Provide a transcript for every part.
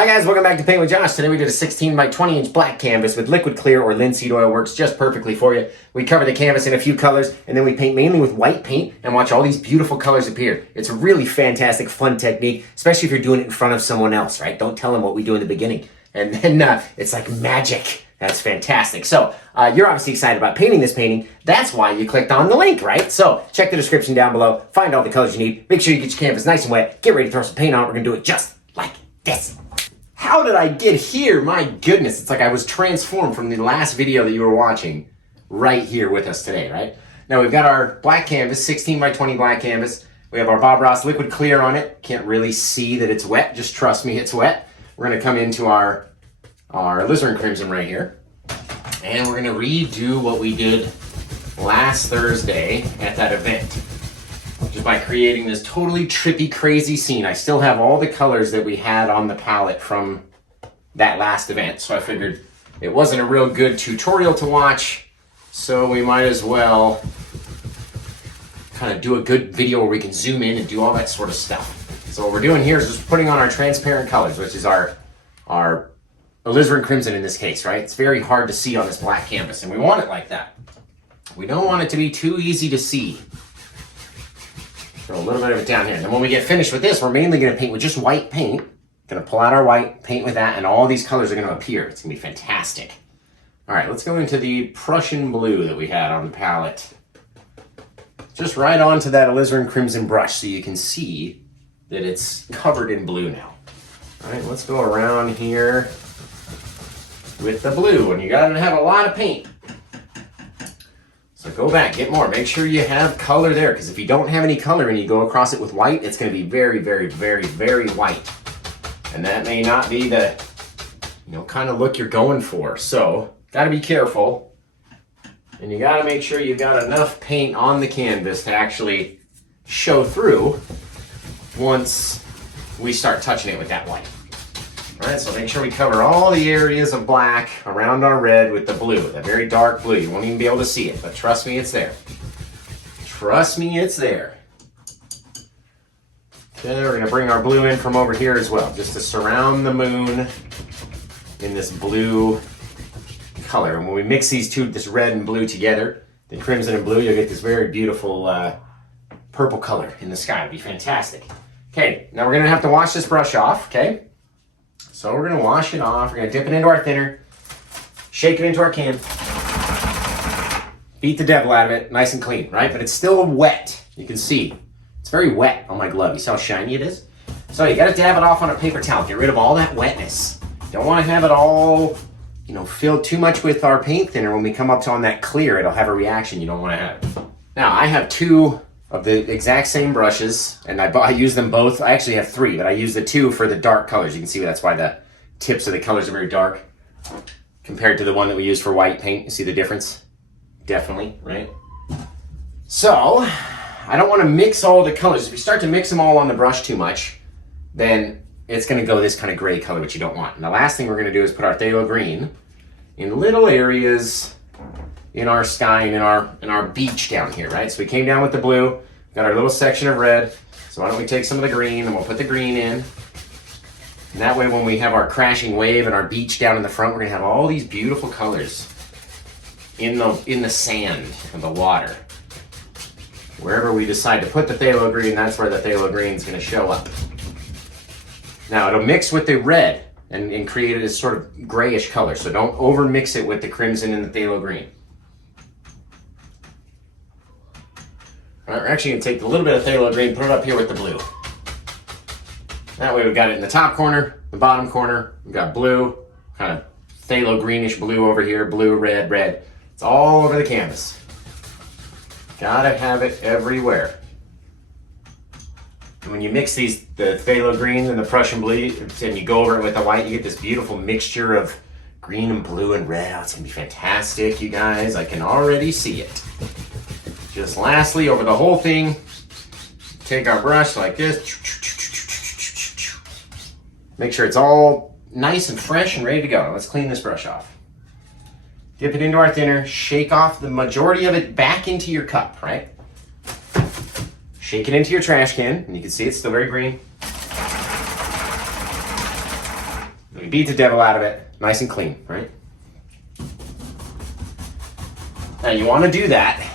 Hi guys, welcome back to Paint with Josh. Today we did a 16 by 20 inch black canvas with liquid clear or linseed oil. Works just perfectly for you. We cover the canvas in a few colors and then we paint mainly with white paint and watch all these beautiful colors appear. It's a really fantastic, fun technique, especially if you're doing it in front of someone else, right? Don't tell them what we do in the beginning. And then it's like magic. That's fantastic. So you're obviously excited about painting this painting. That's why you clicked on the link, right? So check the description down below. Find all the colors you need. Make sure you get your canvas nice and wet. Get ready to throw some paint on. We're going to do it just like this. How did I get here? My goodness, it's like I was transformed from the last video that you were watching right here with us today, right? Now we've got our black canvas, 16 by 20 black canvas. We have our Bob Ross liquid clear on it. Can't really see that it's wet. Just trust me, it's wet. We're gonna come into our alizarin crimson right here. And we're gonna redo what we did last Thursday at that event. Just by creating this totally trippy, crazy scene. I still have all the colors that we had on the palette from that last event, so I figured it wasn't a real good tutorial to watch, so we might as well kind of do a good video where we can zoom in and do all that sort of stuff. So what we're doing here is just putting on our transparent colors, which is our alizarin crimson in this case, right? It's very hard to see on this black canvas, and we want it like that. We don't want it to be too easy to see. Throw a little bit of it down here. And then when we get finished with this, we're mainly going to paint with just white paint. Going to pull out our white, paint with that, and all these colors are going to appear. It's going to be fantastic. All right, let's go into the Prussian blue that we had on the palette. Just right onto that alizarin crimson brush so you can see that it's covered in blue now. All right, let's go around here with the blue, and you got to have a lot of paint. So go back, get more. Make sure you have color there, because if you don't have any color and you go across it with white, it's going to be very, very, very, very white. And that may not be the, kind of look you're going for. So, got to be careful. And you got to make sure you've got enough paint on the canvas to actually show through once we start touching it with that white. All right, so make sure we cover all the areas of black around our red with the blue, the very dark blue. You won't even be able to see it, but trust me, it's there. Trust me, it's there. Okay, we're gonna bring our blue in from over here as well, just to surround the moon in this blue color. And when we mix these two, this red and blue together, the crimson and blue, you'll get this very beautiful purple color in the sky. It'll be fantastic. Okay, now we're gonna have to wash this brush off, okay? So we're gonna wash it off, we're gonna dip it into our thinner, shake it into our can, beat the devil out of it, nice and clean, right? But it's still wet, you can see. It's very wet on my glove, you see how shiny it is? So you gotta dab it off on a paper towel, get rid of all that wetness. Don't wanna have it all, filled too much with our paint thinner. When we come up to on that clear, it'll have a reaction you don't wanna have. Now I have two of the exact same brushes, and I use them both. I actually have three, but I use the two for the dark colors. You can see that's why the tips of the colors are very dark compared to the one that we use for white paint. You see the difference? Definitely, right? So, I don't want to mix all the colors. If you start to mix them all on the brush too much, then it's going to go this kind of gray color, which you don't want. And the last thing we're going to do is put our phthalo green in little areas in our sky and in our beach down here, right? So we came down with the blue, got our little section of red. So why don't we take some of the green and we'll put the green in. And that way when we have our crashing wave and our beach down in the front, we're gonna have all these beautiful colors in the sand and the water. Wherever we decide to put the phthalo green, that's where the phthalo green is gonna show up. Now it'll mix with the red and create this sort of grayish color. So don't over mix it with the crimson and the phthalo green. All right, we're actually gonna take a little bit of phthalo green, put it up here with the blue. That way we've got it in the top corner, the bottom corner. We've got blue, kind of phthalo greenish blue over here, blue, red, red. It's all over the canvas. Gotta have it everywhere. And when you mix the phthalo green and the Prussian blue, and you go over it with the white, you get this beautiful mixture of green and blue and red. Oh, it's gonna be fantastic, you guys. I can already see it. Just lastly, over the whole thing, take our brush like this. Make sure it's all nice and fresh and ready to go. Let's clean this brush off. Dip it into our thinner, shake off the majority of it back into your cup, right? Shake it into your trash can, and you can see it's still very green. beat the devil out of it, nice and clean, right? Now you want to do that.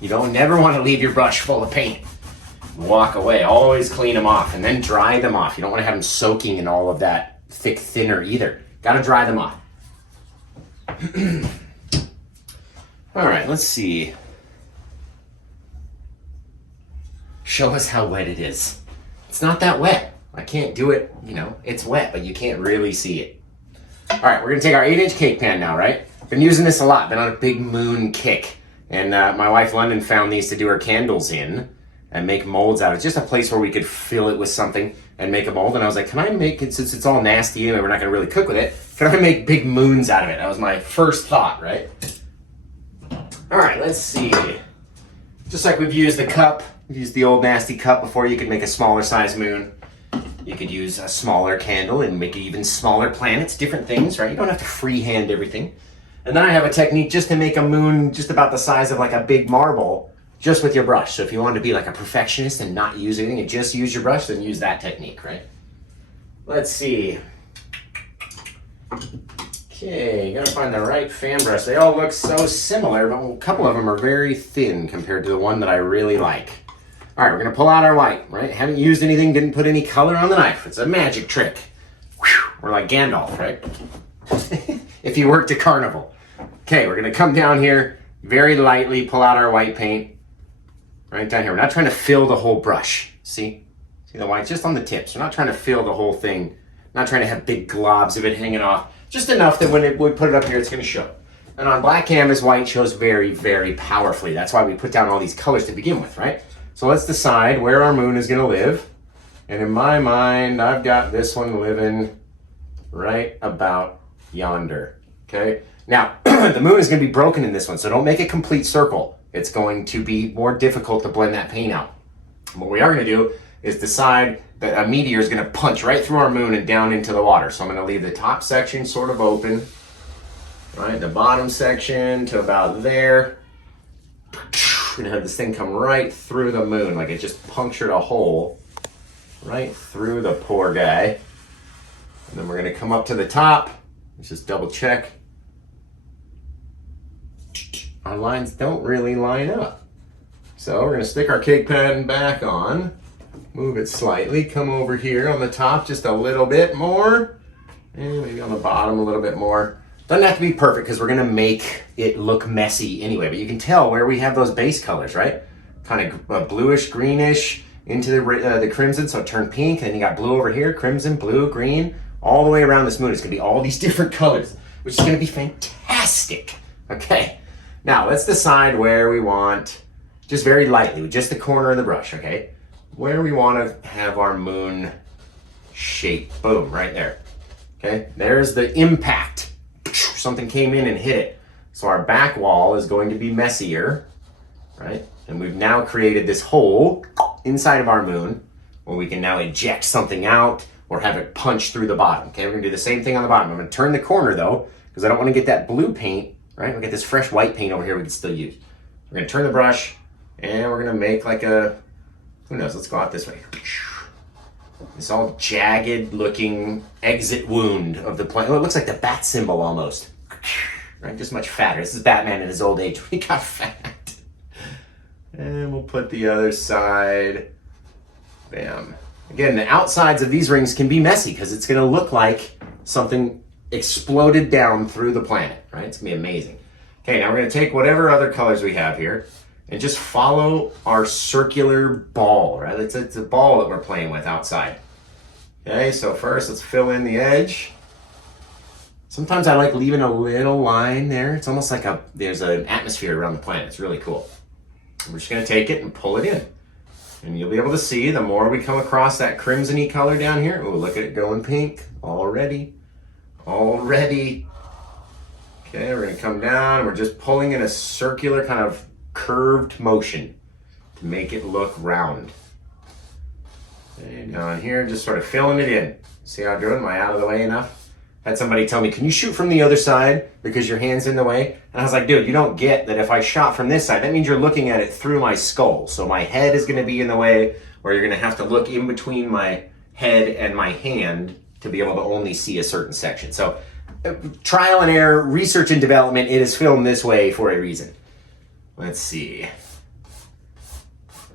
You don't never want to leave your brush full of paint. Walk away, always clean them off and then dry them off. You don't want to have them soaking in all of that thick thinner either. Got to dry them off. All right, let's see. Show us how wet it is. It's not that wet. I can't do it, you know, it's wet, but you can't really see it. All right, we're gonna take our 8-inch cake pan now, right? Been using this a lot, been on a big moon kick. And my wife London found these to do her candles in and make molds out of. Just a place where we could fill it with something and make a mold. And I was like, can I make it, since it's all nasty and we're not gonna really cook with it, can I make big moons out of it? That was my first thought, right? All right, let's see. Just like we've used the cup, we've used the old nasty cup before, you could make a smaller size moon. You could use a smaller candle and make even smaller planets, different things, right? You don't have to freehand everything. And then I have a technique just to make a moon just about the size of like a big marble, just with your brush. So if you want to be like a perfectionist and not use anything and just use your brush, then use that technique, right? Let's see. Okay, you gotta find the right fan brush. They all look so similar, but a couple of them are very thin compared to the one that I really like. All right, we're gonna pull out our white, right? Haven't used anything, didn't put any color on the knife. It's a magic trick. Whew, we're like Gandalf, right? If you worked a carnival. Okay, we're gonna come down here, very lightly pull out our white paint. Right down here. We're not trying to fill the whole brush. See? See the white? Just on the tips. We're not trying to fill the whole thing. Not trying to have big globs of it hanging off. Just enough that when we put it up here, it's gonna show. And on black canvas, white shows very, very powerfully. That's why we put down all these colors to begin with, right? So let's decide where our moon is gonna live. And in my mind, I've got this one living right about yonder, okay? Now, the moon is gonna be broken in this one, so don't make a complete circle. It's going to be more difficult to blend that paint out. What we are gonna do is decide that a meteor is gonna punch right through our moon and down into the water. So I'm gonna leave the top section sort of open, right? The bottom section to about there. I'm gonna have this thing come right through the moon, like it just punctured a hole right through the poor guy. And then we're gonna come up to the top. Let's just double check. Our lines don't really line up. So we're gonna stick our cake pan back on, move it slightly, come over here on the top just a little bit more, and maybe on the bottom a little bit more. Doesn't have to be perfect because we're gonna make it look messy anyway, but you can tell where we have those base colors, right? Kind of bluish, greenish into the crimson, so it turned pink, and you got blue over here, crimson, blue, green, all the way around this moon. It's gonna be all these different colors, which is gonna be fantastic, okay? Now, let's decide where we want, just very lightly, with just the corner of the brush, okay? Where we want to have our moon shape. Boom, right there. Okay, there's the impact. Something came in and hit it. So our back wall is going to be messier, right? And we've now created this hole inside of our moon where we can now eject something out or have it punch through the bottom. Okay, we're gonna do the same thing on the bottom. I'm gonna turn the corner though, because I don't want to get that blue paint. Right, we got this fresh white paint over here we can still use. We're gonna turn the brush and we're gonna make like a, who knows, let's go out this way. This all jagged looking exit wound of the planet. Oh, it looks like the bat symbol almost. Right, just much fatter. This is Batman in his old age when he got fat. And we'll put the other side, bam. Again, the outsides of these rings can be messy because it's gonna look like something exploded down through the planet, right? It's gonna be amazing. Okay, now we're gonna take whatever other colors we have here and just follow our circular ball, right? It's a ball that we're playing with outside. Okay, so first let's fill in the edge. Sometimes I like leaving a little line there. It's almost like there's an atmosphere around the planet. It's really cool. We're just gonna take it and pull it in. And you'll be able to see the more we come across that crimson-y color down here. Oh, look at it going pink already. Already. Okay, we're gonna come down and we're just pulling in a circular kind of curved motion to make it look round. Okay, down here, just sort of filling it in. See how I'm doing? Am I out of the way enough? Had somebody tell me, can you shoot from the other side because your hand's in the way? And I was like, dude, you don't get that if I shot from this side, that means you're looking at it through my skull. So my head is gonna be in the way, or you're gonna have to look in between my head and my hand to be able to only see a certain section. So trial and error, research and development, it is filmed this way for a reason. Let's see.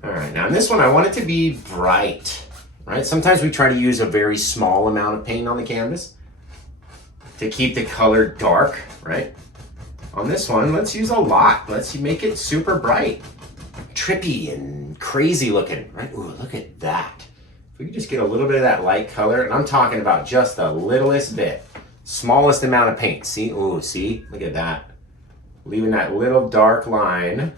All right, now in this one, I want it to be bright, right? Sometimes we try to use a very small amount of paint on the canvas to keep the color dark, right? On this one, let's use a lot. Let's make it super bright, trippy and crazy looking, right? Ooh, look at that. If we could just get a little bit of that light color, and I'm talking about just the littlest bit, smallest amount of paint. See, ooh, see, look at that. Leaving that little dark line.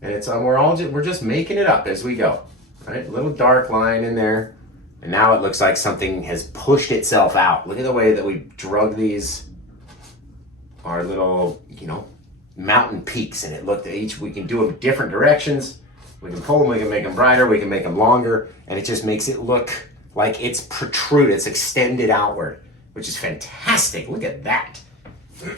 And it's we're just making it up as we go, right? Little dark line in there. And now it looks like something has pushed itself out. Look at the way that we drug these, our little, mountain peaks, and it looked at each, we can do them different directions. We can pull them, we can make them brighter, we can make them longer, and it just makes it look like it's protruded, it's extended outward, which is fantastic. Look at that. All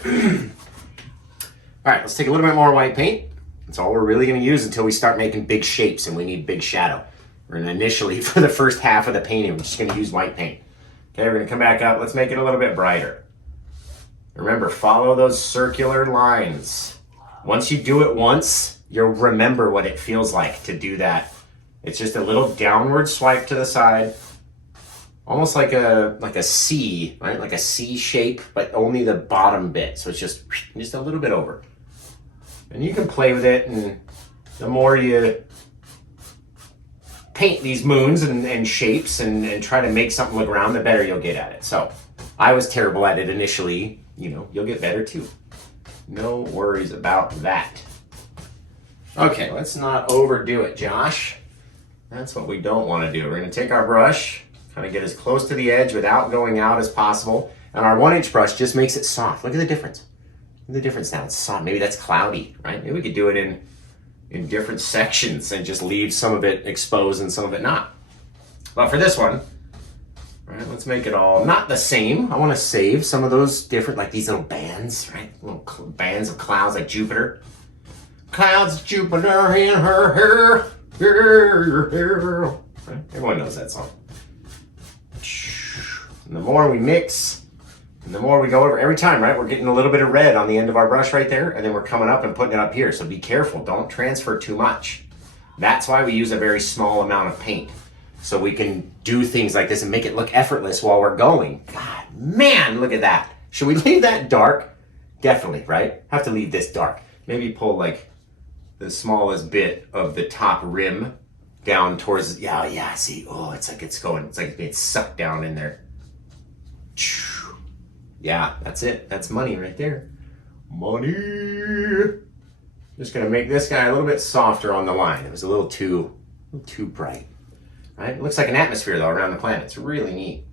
right, let's take a little bit more white paint. That's all we're really gonna use until we start making big shapes and we need big shadow. We're gonna initially, for the first half of the painting, we're just gonna use white paint. Okay, we're gonna come back up, let's make it a little bit brighter. Remember, follow those circular lines. Once you do it once, you'll remember what it feels like to do that. It's just a little downward swipe to the side, almost like a C, right? Like a C shape, but only the bottom bit. So it's just a little bit over. And you can play with it, and the more you paint these moons and shapes and try to make something look round, the better you'll get at it. So I was terrible at it initially. You'll get better too. No worries about that. Okay, let's not overdo it, Josh. That's what we don't want to do. We're going to take our brush, kind of get as close to the edge without going out as possible. And our 1-inch brush just makes it soft. Look at the difference. Look at the difference now. It's soft. Maybe that's cloudy, right? Maybe we could do it in different sections and just leave some of it exposed and some of it not. But for this one, all right, let's make it all not the same. I want to save some of those different, like these little bands, right? Little bands of clouds like Jupiter. Clouds, Jupiter in her hair. Right? Everyone knows that song. And the more we mix, and the more we go over, every time, right? We're getting a little bit of red on the end of our brush right there, and then we're coming up and putting it up here. So be careful, don't transfer too much. That's why we use a very small amount of paint. So we can do things like this and make it look effortless while we're going. God, man, look at that. Should we leave that dark? Definitely, right? Have to leave this dark. Maybe pull like the smallest bit of the top rim down towards, yeah, see, oh, it's like it's being sucked down in there. Yeah, that's it. That's money right there. Money. Just gonna make this guy a little bit softer on the line. It was a little too bright. Right? It looks like an atmosphere though around the planet. It's really neat.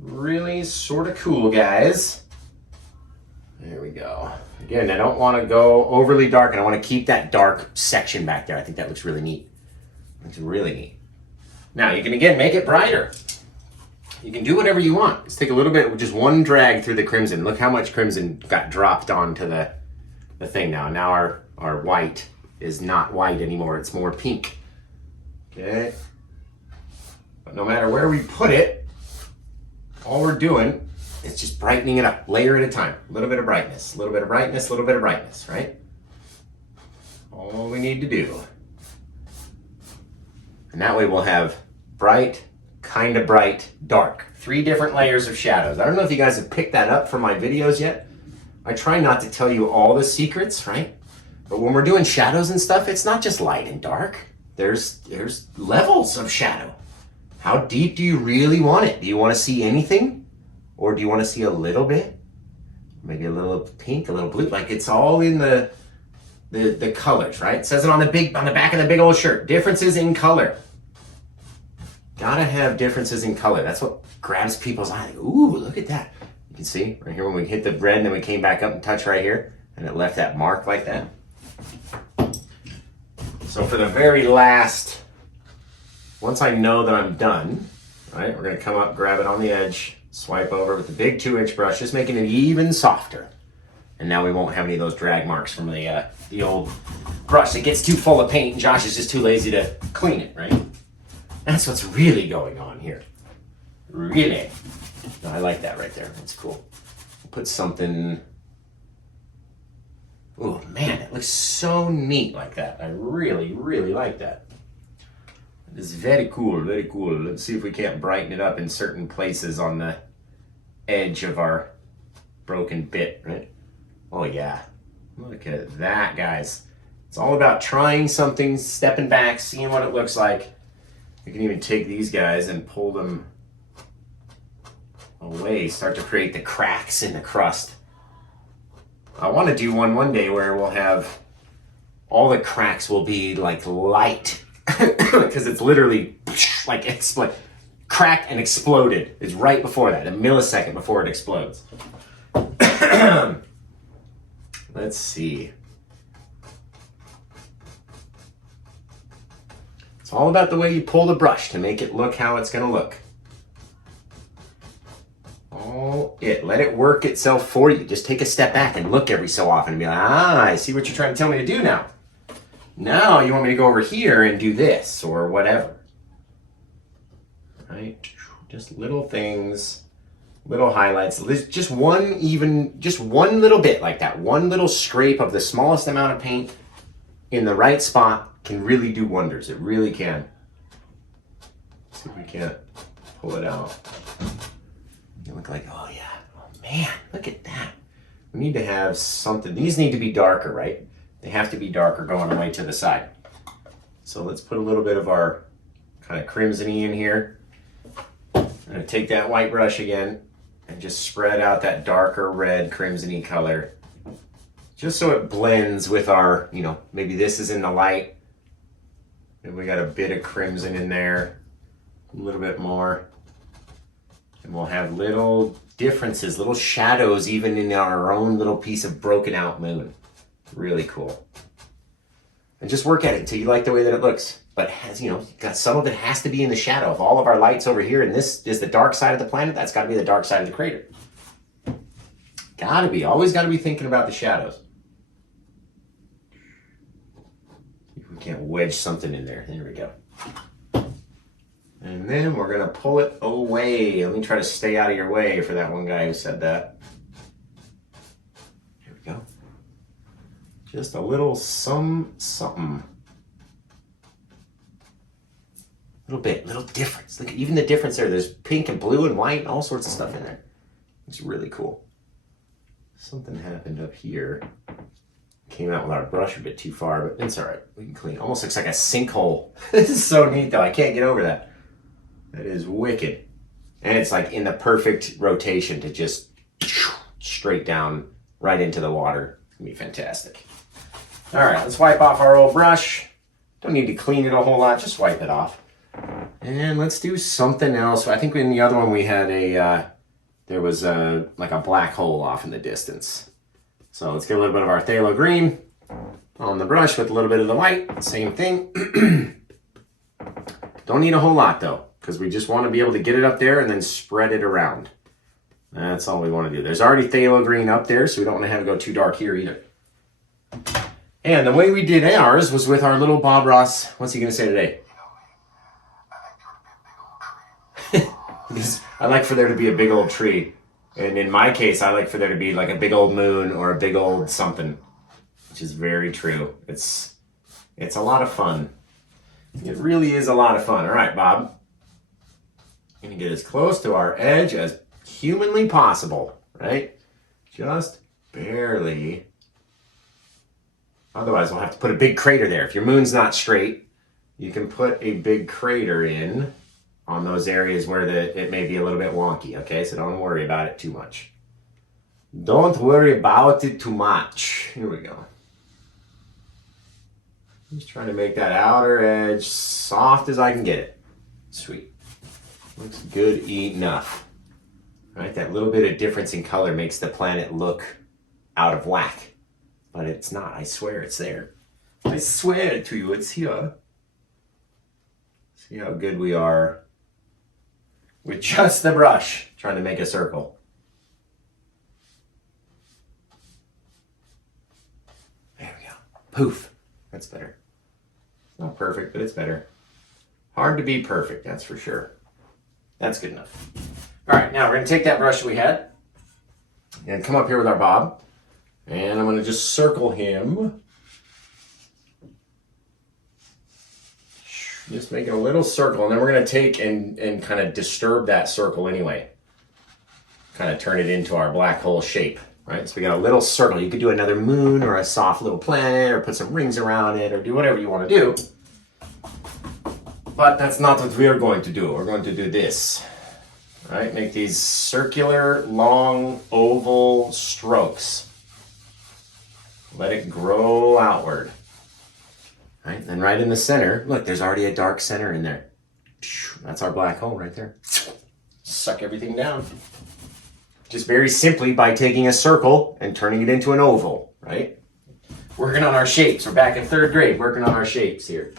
Really sort of cool, guys. There we go. Again, I don't want to go overly dark, and I want to keep that dark section back there. I think that looks really neat. Looks really neat. Now you can again make it brighter. You can do whatever you want. Let's take a little bit, just one drag through the crimson. Look how much crimson got dropped onto the thing now. Now our white is not white anymore. It's more pink. Okay. But no matter where we put it, all we're doing is just brightening it up, layer at a time. A little bit of brightness, a little bit of brightness, a little bit of brightness, right? All we need to do. And that way we'll have bright, kind of bright, dark. 3 different layers of shadows. I don't know if you guys have picked that up from my videos yet. I try not to tell you all the secrets, right? But when we're doing shadows and stuff, it's not just light and dark. There's levels of shadow. How deep do you really want it? Do you want to see anything? Or do you want to see a little bit? Maybe a little pink, a little blue. Like it's all in the colors, right? It says it on the back of the big old shirt. Differences in color. Gotta have differences in color. That's what grabs people's eye. Like, ooh, look at that. You can see right here when we hit the red and then we came back up and touched right here and it left that mark like that. So for the very last, once I know that I'm done, right, we're gonna come up, grab it on the edge, swipe over with the big 2-inch brush, just making it even softer. And now we won't have any of those drag marks from the old brush. It gets too full of paint and Josh is just too lazy to clean it, right? That's what's really going on here. Really? No, I like that right there. That's cool. Put something... Oh man, it looks so neat like that. I really, really like that. It's very cool, very cool. Let's see if we can't brighten it up in certain places on the edge of our broken bit, right? Oh yeah, look at that, guys. It's all about trying something, stepping back, seeing what it looks like. You can even take these guys and pull them away, start to create the cracks in the crust. I want to do one day where we'll have all the cracks will be like light because it's literally like cracked and exploded. It's right before that, a millisecond before it explodes. Let's see. It's all about the way you pull the brush to make it look how it's going to look. Let it work itself for you. Just take a step back and look every so often and be like, I see what you're trying to tell me to do now. Now you want me to go over here and do this or whatever. Right? Just little things, little highlights. Just one little bit like that. One little scrape of the smallest amount of paint in the right spot can really do wonders. It really can. Let's see if we can't pull it out. You look like, oh yeah, oh man, look at that. We need to have something. These need to be darker, right? They have to be darker going away to the side. So let's put a little bit of our kind of crimson-y in here. I'm gonna take that white brush again and just spread out that darker red crimson-y color. Just so it blends with our, maybe this is in the light. And we got a bit of crimson in there, a little bit more. And we'll have little differences, little shadows even in our own little piece of broken out moon. Really cool. And just work at it until you like the way that it looks. But some of it has to be in the shadow. If all of our light's over here and this is the dark side of the planet, that's gotta be the dark side of the crater. Gotta be, always gotta be thinking about the shadows. See if we can't wedge something in there. There we go. And then we're gonna pull it away. Let me try to stay out of your way for that one guy who said that. Here we go. Just a little something. Little bit, little difference. Look at even the difference there. There's pink and blue and white and all sorts of stuff in there. It's really cool. Something happened up here. Came out with our brush a bit too far, but it's all right. We can clean. Almost looks like a sinkhole. This is so neat though. I can't get over that. That is wicked. And it's like in the perfect rotation to just straight down right into the water. It's gonna be fantastic. All right, let's wipe off our old brush. Don't need to clean it a whole lot, just wipe it off. And let's do something else. I think in the other one we had there was like a black hole off in the distance. So let's get a little bit of our phthalo green on the brush with a little bit of the white. Same thing. Don't need a whole lot though, because we just want to be able to get it up there and then spread it around. That's all we want to do. There's already phthalo green up there, so we don't want to have it go too dark here either. And the way we did ours was with our little Bob Ross. What's he going to say today? I like for there to be a big old tree. And in my case, I like for there to be like a big old moon or a big old something, which is very true. It's a lot of fun. It really is a lot of fun. All right, Bob. I'm going to get as close to our edge as humanly possible, right? Just barely. Otherwise, we'll have to put a big crater there. If your moon's not straight, you can put a big crater in on those areas where it may be a little bit wonky, okay? So don't worry about it too much. Don't worry about it too much. Here we go. Just trying to make that outer edge soft as I can get it. Sweet. Looks good enough. All right, that little bit of difference in color makes the planet look out of whack. But it's not, I swear it's there. I swear to you, it's here. See how good we are with just the brush, trying to make a circle. There we go. Poof. That's better. It's not perfect, but it's better. Hard to be perfect, that's for sure. That's good enough. All right, now we're gonna take that brush that we had and come up here with our bob. And I'm gonna just circle him. Just making a little circle, and then we're gonna take and kind of disturb that circle anyway. Kind of turn it into our black hole shape, right? So we got a little circle. You could do another moon or a soft little planet or put some rings around it or do whatever you want to do. But that's not what we are going to do. We're going to do this, right? Make these circular, long, oval strokes. Let it grow outward. Right, and then right in the center, look, there's already a dark center in there. That's our black hole right there. Suck everything down. Just very simply by taking a circle and turning it into an oval, right? Working on our shapes. We're back in 3rd grade, working on our shapes here.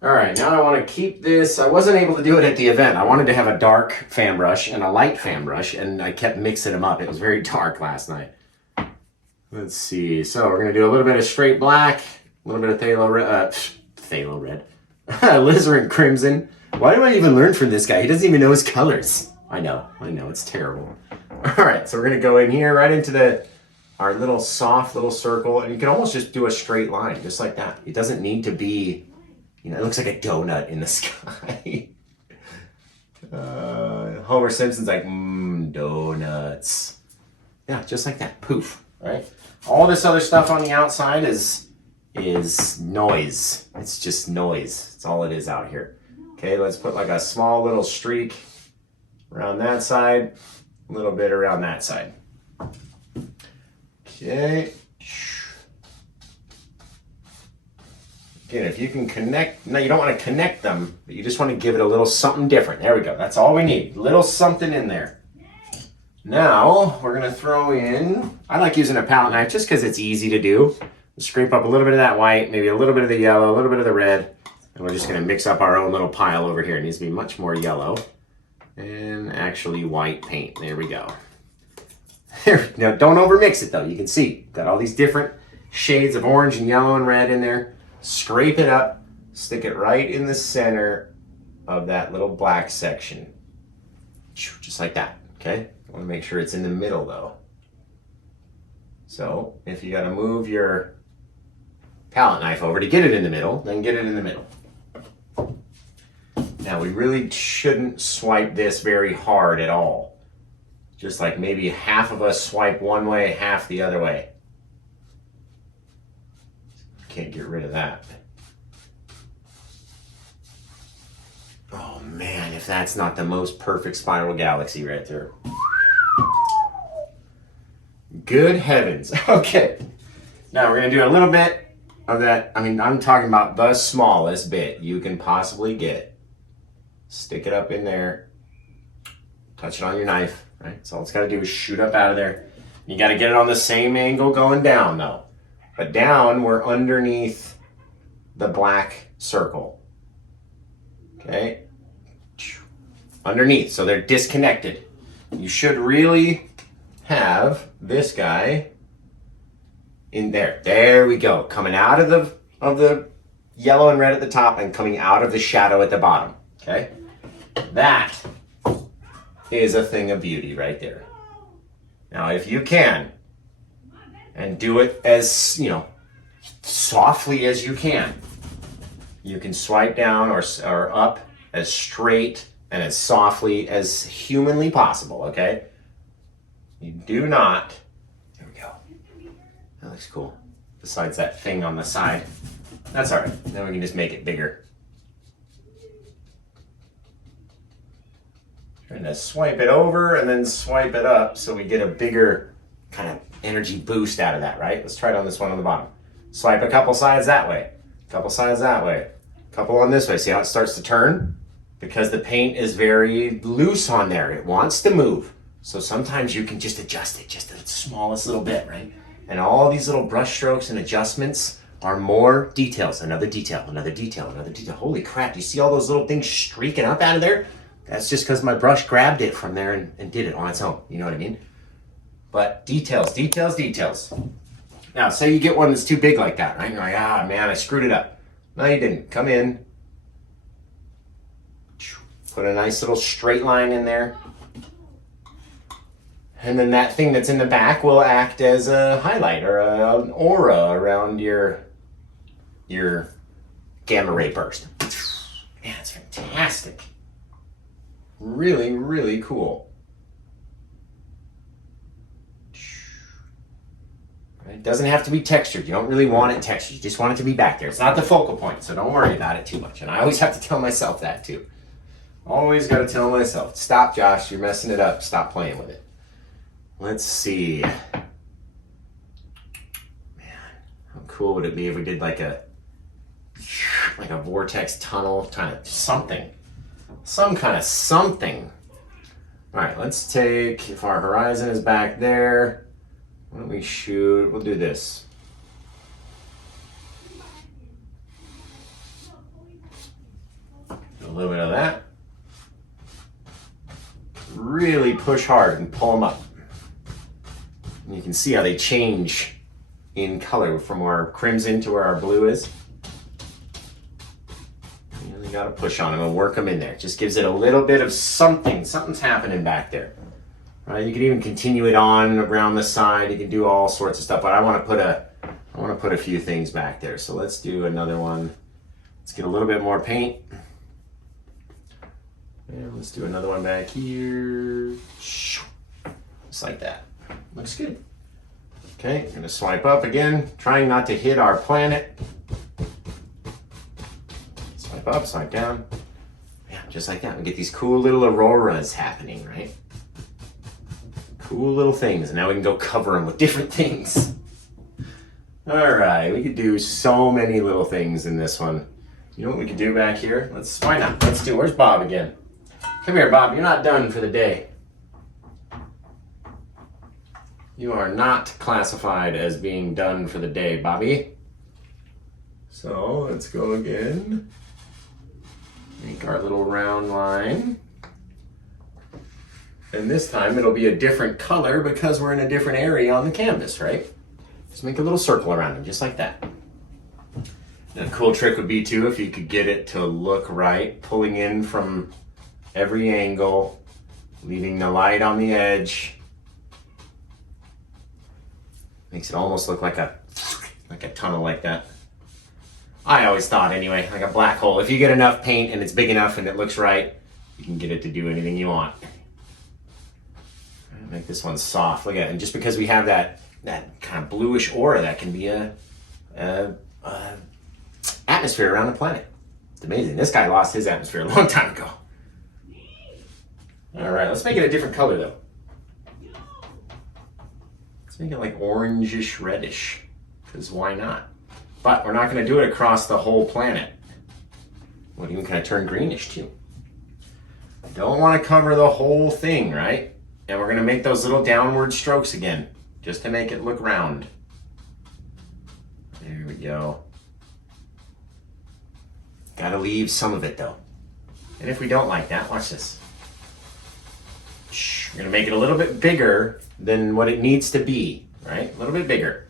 All right, now I want to keep this. I wasn't able to do it at the event. I wanted to have a dark fan brush and a light fan brush, and I kept mixing them up. It was very dark last night. Let's see. So we're going to do a little bit of straight black. A little bit of phthalo red, Alizarin crimson. Why do I even learn from this guy? He doesn't even know his colors. I know, it's terrible. All right, so we're gonna go in here right into our little soft little circle, and you can almost just do a straight line, just like that. It doesn't need to be, it looks like a donut in the sky. Homer Simpson's like, donuts. Yeah, just like that, poof, right? All this other stuff on the outside is noise. It's just noise. That's all it is out here. Okay, let's put like a small little streak around that side, a little bit around that side. Okay. Again, if you can connect, no, you don't want to connect them, but you just want to give it a little something different. There we go. That's all we need. A little something in there. Now, we're going to throw in, I like using a palette knife just because it's easy to do. Scrape up a little bit of that white, maybe a little bit of the yellow, a little bit of the red, and we're just going to mix up our own little pile over here. It needs to be much more yellow and actually white paint. There we go. Now, don't overmix it though. You can see, got all these different shades of orange and yellow and red in there. Scrape it up, stick it right in the center of that little black section. Just like that, okay? I want to make sure it's in the middle though. So, if you got to move your palette knife over to get it in the middle, then get it in the middle. Now we really shouldn't swipe this very hard at all. Just like maybe half of us swipe one way, half the other way. Can't get rid of that. Oh man, if that's not the most perfect spiral galaxy right there. Good heavens. Okay. Now we're going to do a little bit of that. I'm talking about the smallest bit you can possibly get. Stick it up in there. Touch it on your knife, right? So all it's got to do is shoot up out of there. You got to get it on the same angle going down though. But down, we're underneath the black circle. Okay? Underneath, so they're disconnected. You should really have this guy in there. There we go. Coming out of the yellow and red at the top and coming out of the shadow at the bottom. Okay? That is a thing of beauty right there. Now, if you can, and do it as, softly as you can swipe down or up as straight and as softly as humanly possible, okay? You do not, there we go. That looks cool. Besides that thing on the side. That's all right. Then we can just make it bigger. Trying to swipe it over and then swipe it up so we get a bigger kind of energy boost out of that, right? Let's try it on this one on the bottom. Swipe a couple sides that way, a couple sides that way, a couple on this way. See how it starts to turn? Because the paint is very loose on there. It wants to move. So sometimes you can just adjust it just the smallest little bit, right? And all these little brush strokes and adjustments are more details. Another detail, another detail, another detail. Holy crap, you see all those little things streaking up out of there? That's just because my brush grabbed it from there and did it on its own. You know what I mean? But details, details, details. Now, say you get one that's too big like that, right? You're like, man, I screwed it up. No, you didn't. Come in. Put a nice little straight line in there. And then that thing that's in the back will act as a highlight or an aura around your gamma ray burst. Man, it's fantastic. Really, really cool. It doesn't have to be textured. You don't really want it textured. You just want it to be back there. It's not the focal point, so don't worry about it too much. And I always have to tell myself that too. Always got to tell myself, stop, Josh, you're messing it up. Stop playing with it. Let's see. Man, how cool would it be if we did like a vortex tunnel, kind of something. Some kind of something. All right, let's take, if our horizon is back there, why don't we shoot, we'll do this. A little bit of that. Really push hard and pull them up. And you can see how they change in color from our crimson to where our blue is. You really got to push on them and work them in there. It just gives it a little bit of something. Something's happening back there. Right? You can even continue it on around the side. You can do all sorts of stuff, but I want to put a few things back there. So let's do another one. Let's get a little bit more paint. And let's do another one back here. Just like that. Looks good. Okay, I'm gonna swipe up again, trying not to hit our planet. Swipe up, swipe down. Yeah, just like that. We get these cool little auroras happening, right? Cool little things. And now we can go cover them with different things. All right, we could do so many little things in this one. You know what we could do back here? Why not? Where's Bob again? Come here, Bob, you're not done for the day. You are not classified as being done for the day, Bobby. So let's go again. Make our little round line. And this time it'll be a different color because we're in a different area on the canvas, right? Just make a little circle around them, just like that. And a cool trick would be too, if you could get it to look right, pulling in from every angle, leaving the light on the edge. Makes it almost look like a tunnel like that. I always thought anyway, like a black hole. If you get enough paint and it's big enough and it looks right, you can get it to do anything you want. Make this one soft. Look at it. And just because we have that kind of bluish aura, that can be a atmosphere around the planet. It's amazing. This guy lost his atmosphere a long time ago. All right, let's make it a different color though. Let's make it like orangish reddish, because why not? But we're not going to do it across the whole planet. We'll even kind of turn greenish too. Don't want to cover the whole thing, right? And we're going to make those little downward strokes again, just to make it look round. There we go. Got to leave some of it though. And if we don't like that, watch this. We're going to make it a little bit bigger than what it needs to be, right? A little bit bigger.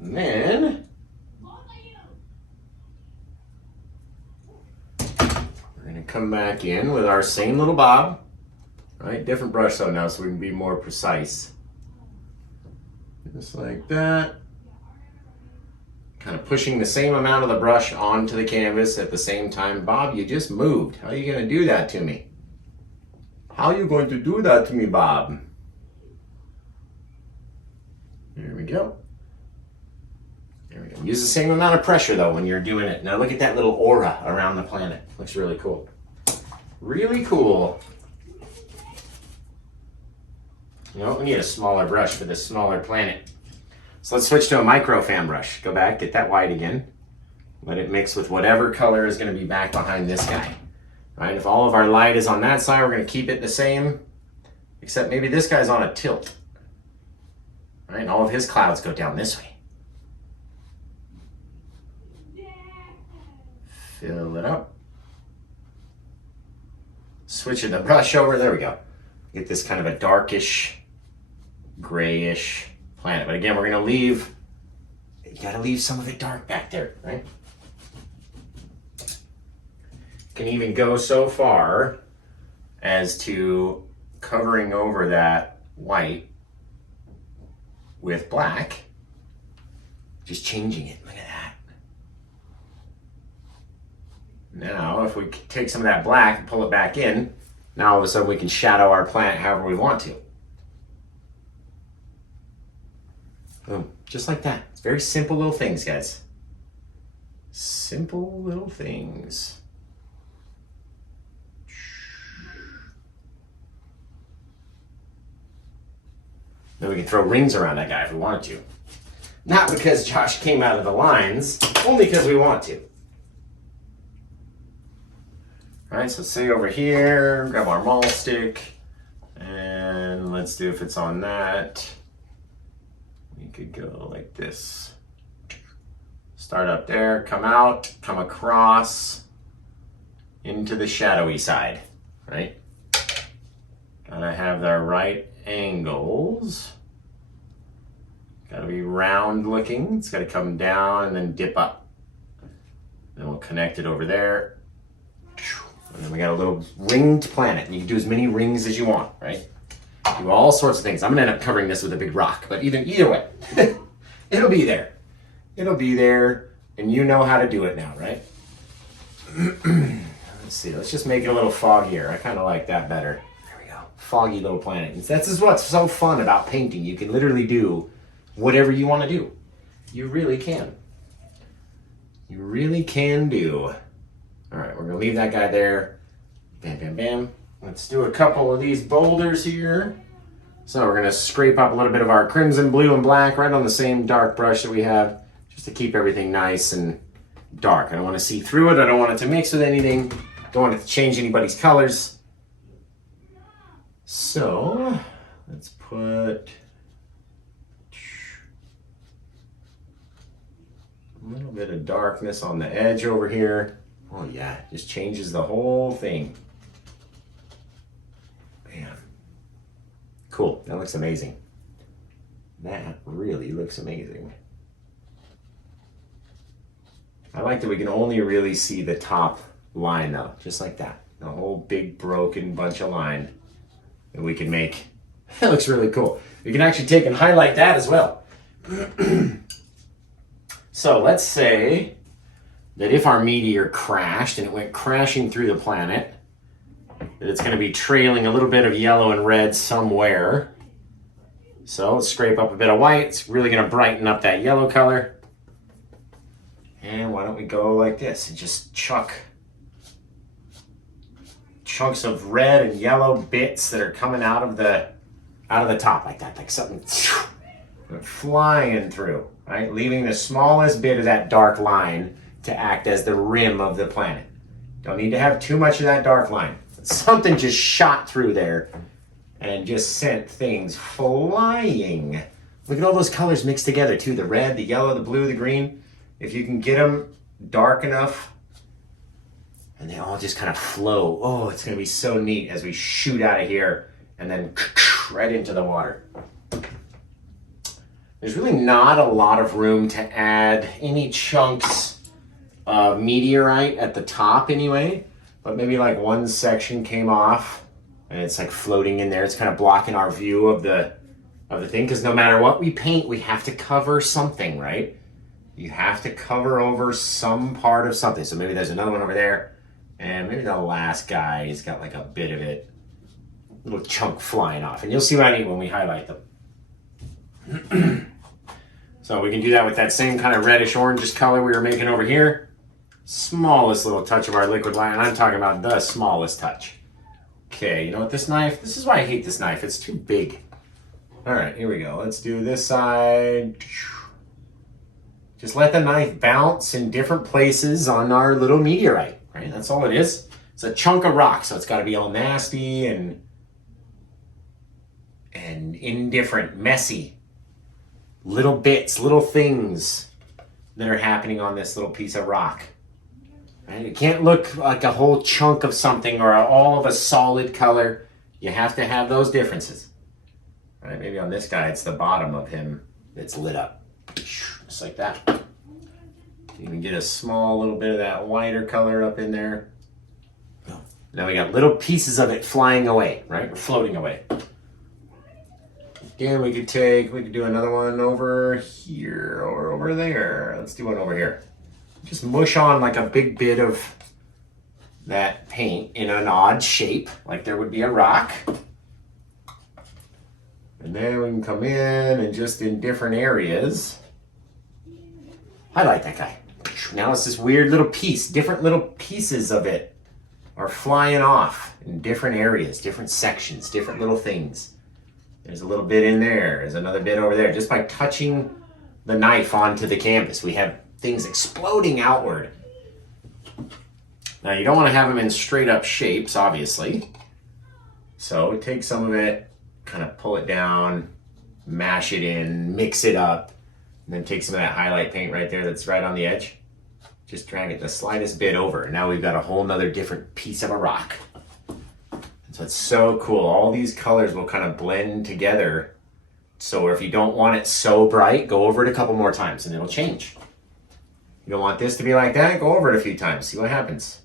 And then we're going to come back in with our same little bob, right? Different brush though now so we can be more precise. Just like that. Kind of pushing the same amount of the brush onto the canvas at the same time. Bob, you just moved. How are you going to do that to me? How are you going to do that to me, Bob? There we go. There we go. Use the same amount of pressure though when you're doing it. Now look at that little aura around the planet. Looks really cool. Really cool. You know, we need a smaller brush for this smaller planet. So let's switch to a micro fan brush. Go back, get that white again. Let it mix with whatever color is going to be back behind this guy. All right, if all of our light is on that side, we're going to keep it the same, except maybe this guy's on a tilt. All right, and all of his clouds go down this way. Fill it up. Switching the brush over, there we go. Get this kind of a darkish, grayish planet. But again, we're going to leave, you got to leave some of it dark back there, right? can even go so far as to covering over that white with black, just changing it. Look at that. Now, if we take some of that black and pull it back in, now all of a sudden we can shadow our plant however we want to. Boom, just like that. It's very simple little things, guys. Simple little things. Then we can throw rings around that guy if we wanted to. Not because Josh came out of the lines, only because we want to. All right, so say over here, grab our maul stick, and let's do if it's on that. We could go like this. Start up there, come out, come across into the shadowy side, right? Gotta have the right angles. Gotta be round looking. It's gotta come down and then dip up. Then we'll connect it over there. And then we got a little ringed planet. And you can do as many rings as you want, right? Do all sorts of things. I'm gonna end up covering this with a big rock, but either way, it'll be there. It'll be there, and you know how to do it now, right? Let's see, let's just make it a little foggier. I kind of like that better. There we go. Foggy little planet. And that's just what's so fun about painting. You can literally do whatever you want to do. You really can. You really can do. All right, we're gonna leave that guy there. Bam, bam, bam. Let's do a couple of these boulders here. So we're gonna scrape up a little bit of our crimson, blue, and black right on the same dark brush that we have, just to keep everything nice and dark. I don't want to see through it. I don't want it to mix with anything. Don't want it to change anybody's colors. So let's put a little bit of darkness on the edge over here. Oh yeah, just changes the whole thing. Bam. Cool, that looks amazing. That really looks amazing. I like that we can only really see the top line though, just like that. The whole big broken bunch of line that we can make. That looks really cool. We can actually take and highlight that as well. So let's say that if our meteor crashed and it went crashing through the planet, that it's going to be trailing a little bit of yellow and red somewhere. So let's scrape up a bit of white. It's really going to brighten up that yellow color. And why don't we go like this and just chuck chunks of red and yellow bits that are coming out of the top like that, like something flying through, right? Leaving the smallest bit of that dark line to act as the rim of the planet. Don't need to have too much of that dark line. Something just shot through there and just sent things flying. Look at all those colors mixed together too. The red, the yellow, the blue, the green. If you can get them dark enough and they all just kind of flow. Oh, it's gonna be so neat as we shoot out of here and then right into the water. There's really not a lot of room to add any chunks of meteorite at the top anyway, but maybe like one section came off and it's like floating in there. It's kind of blocking our view of the thing, because no matter what we paint, we have to cover something, right? You have to cover over some part of something. So maybe there's another one over there, and maybe the last guy, he's got like a bit of it, little chunk flying off, and you'll see what I mean when we highlight them. So we can do that with that same kind of reddish orangish color we were making over here. Smallest little touch of our liquid line, and I'm talking about the smallest touch. Okay, you know what, this knife, this is why I hate this knife. It's too big. All right, here we go. Let's do this side. Just let the knife bounce in different places on our little meteorite, right? That's all it is. It's a chunk of rock, so it's got to be all nasty and indifferent, messy. Little bits, little things that are happening on this little piece of rock. Right? It can't look like a whole chunk of something or all of a solid color. You have to have those differences. Right? Maybe on this guy, it's the bottom of him that's lit up. Just like that. You can get a small little bit of that whiter color up in there. Now we got little pieces of it flying away, right? Or floating away. Again, we could do another one over here or over there. Let's do one over here. Just mush on like a big bit of that paint in an odd shape, like there would be a rock. And then we can come in and just in different areas, highlight that guy. Now it's this weird little piece, different little pieces of it are flying off in different areas, different sections, different little things. There's a little bit in there, there's another bit over there. Just by touching the knife onto the canvas, we have things exploding outward. Now you don't want to have them in straight up shapes, obviously. So take some of it, kind of pull it down, mash it in, mix it up, and then take some of that highlight paint right there that's right on the edge. Just drag it the slightest bit over. And now we've got a whole nother different piece of a rock. So it's so cool. All these colors will kind of blend together. So if you don't want it so bright, go over it a couple more times and it'll change. You don't want this to be like that, go over it a few times, see what happens.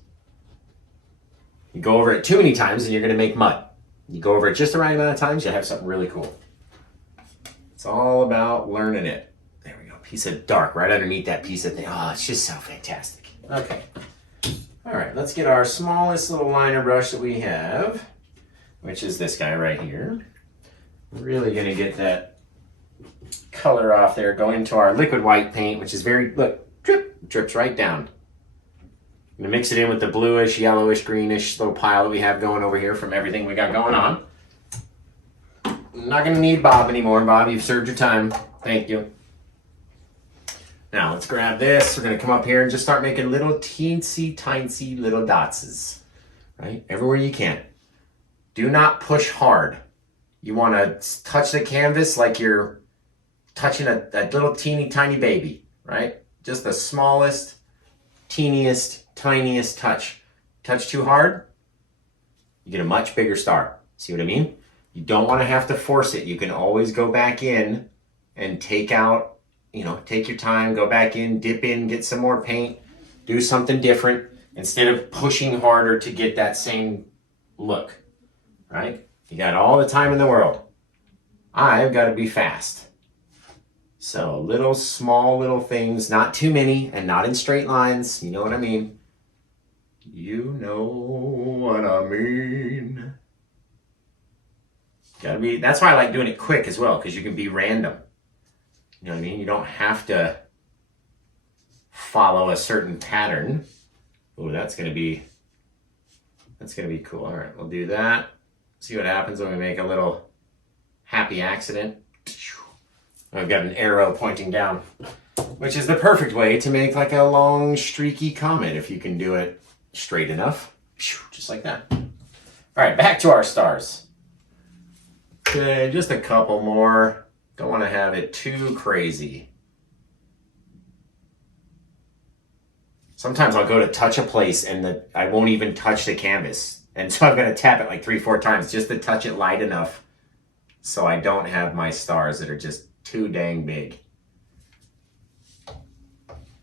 You go over it too many times and you're gonna make mud. You go over it just the right amount of times, you'll have something really cool. It's all about learning it. There we go, piece of dark right underneath that piece of thing. Oh, it's just so fantastic. Okay. All right, let's get our smallest little liner brush that we have, which is this guy right here. We're really gonna get that color off there, go into our liquid white paint, which is very, look, drips right down. I'm gonna mix it in with the bluish, yellowish, greenish little pile that we have going over here from everything we got going on. I'm not gonna need Bob anymore. Bob, you've served your time. Thank you. Now let's grab this. We're gonna come up here and just start making little teensy tiny little dotses, right? Everywhere you can. Do not push hard. You wanna touch the canvas like you're touching a little teeny tiny baby, right? Just the smallest, teeniest, tiniest touch. Touch too hard, you get a much bigger star. See what I mean? You don't want to have to force it. You can always go back in and take out, take your time, go back in, dip in, get some more paint, do something different instead of pushing harder to get that same look, right? You got all the time in the world. I've got to be fast. So little small little things, not too many and not in straight lines. You know what I mean? You know what I mean. That's why I like doing it quick as well, because you can be random. You know what I mean? You don't have to follow a certain pattern. Oh, that's gonna be cool. All right, we'll do that. See what happens when we make a little happy accident. I've got an arrow pointing down, which is the perfect way to make like a long streaky comet if you can do it straight enough, just like that. All right, back to our stars. Okay, just a couple more. Don't want to have it too crazy. Sometimes I'll go to touch a place and I won't even touch the canvas. And so I'm going to tap it like 3-4 times just to touch it light enough so I don't have my stars that are just too dang big.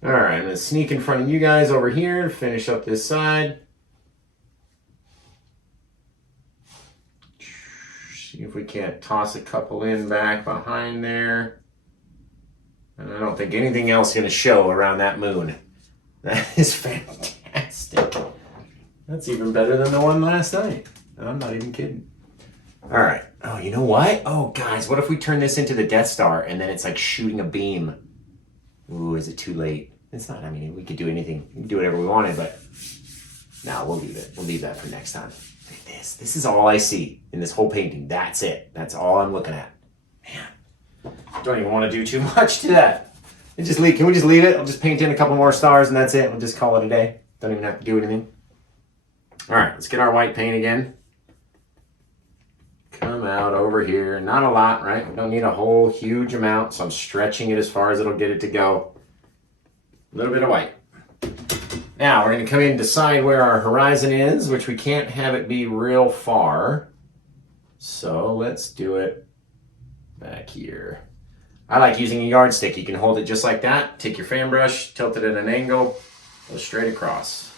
All right, I'm gonna sneak in front of you guys over here to finish up this side. See if we can't toss a couple in back behind there. And I don't think anything else is gonna show around that moon. That is fantastic. That's even better than the one last night. I'm not even kidding. All right. Oh, you know what? Oh, guys, what if we turn this into the Death Star and then it's like shooting a beam? Ooh, is it too late? It's not. I mean, we could do anything. We can do whatever we wanted, but no, we'll leave it. We'll leave that for next time. Look at this. This is all I see in this whole painting. That's it. That's all I'm looking at. Man, don't even want to do too much to that. Can we just leave it? I'll just paint in a couple more stars and that's it. We'll just call it a day. Don't even have to do anything. All right, let's get our white paint again. Come out over here. Not a lot, right? We don't need a whole huge amount, so I'm stretching it as far as it'll get it to go. A little bit of white. Now we're going to come in and decide where our horizon is, which we can't have it be real far. So let's do it back here. I like using a yardstick. You can hold it just like that. Take your fan brush, tilt it at an angle, go straight across.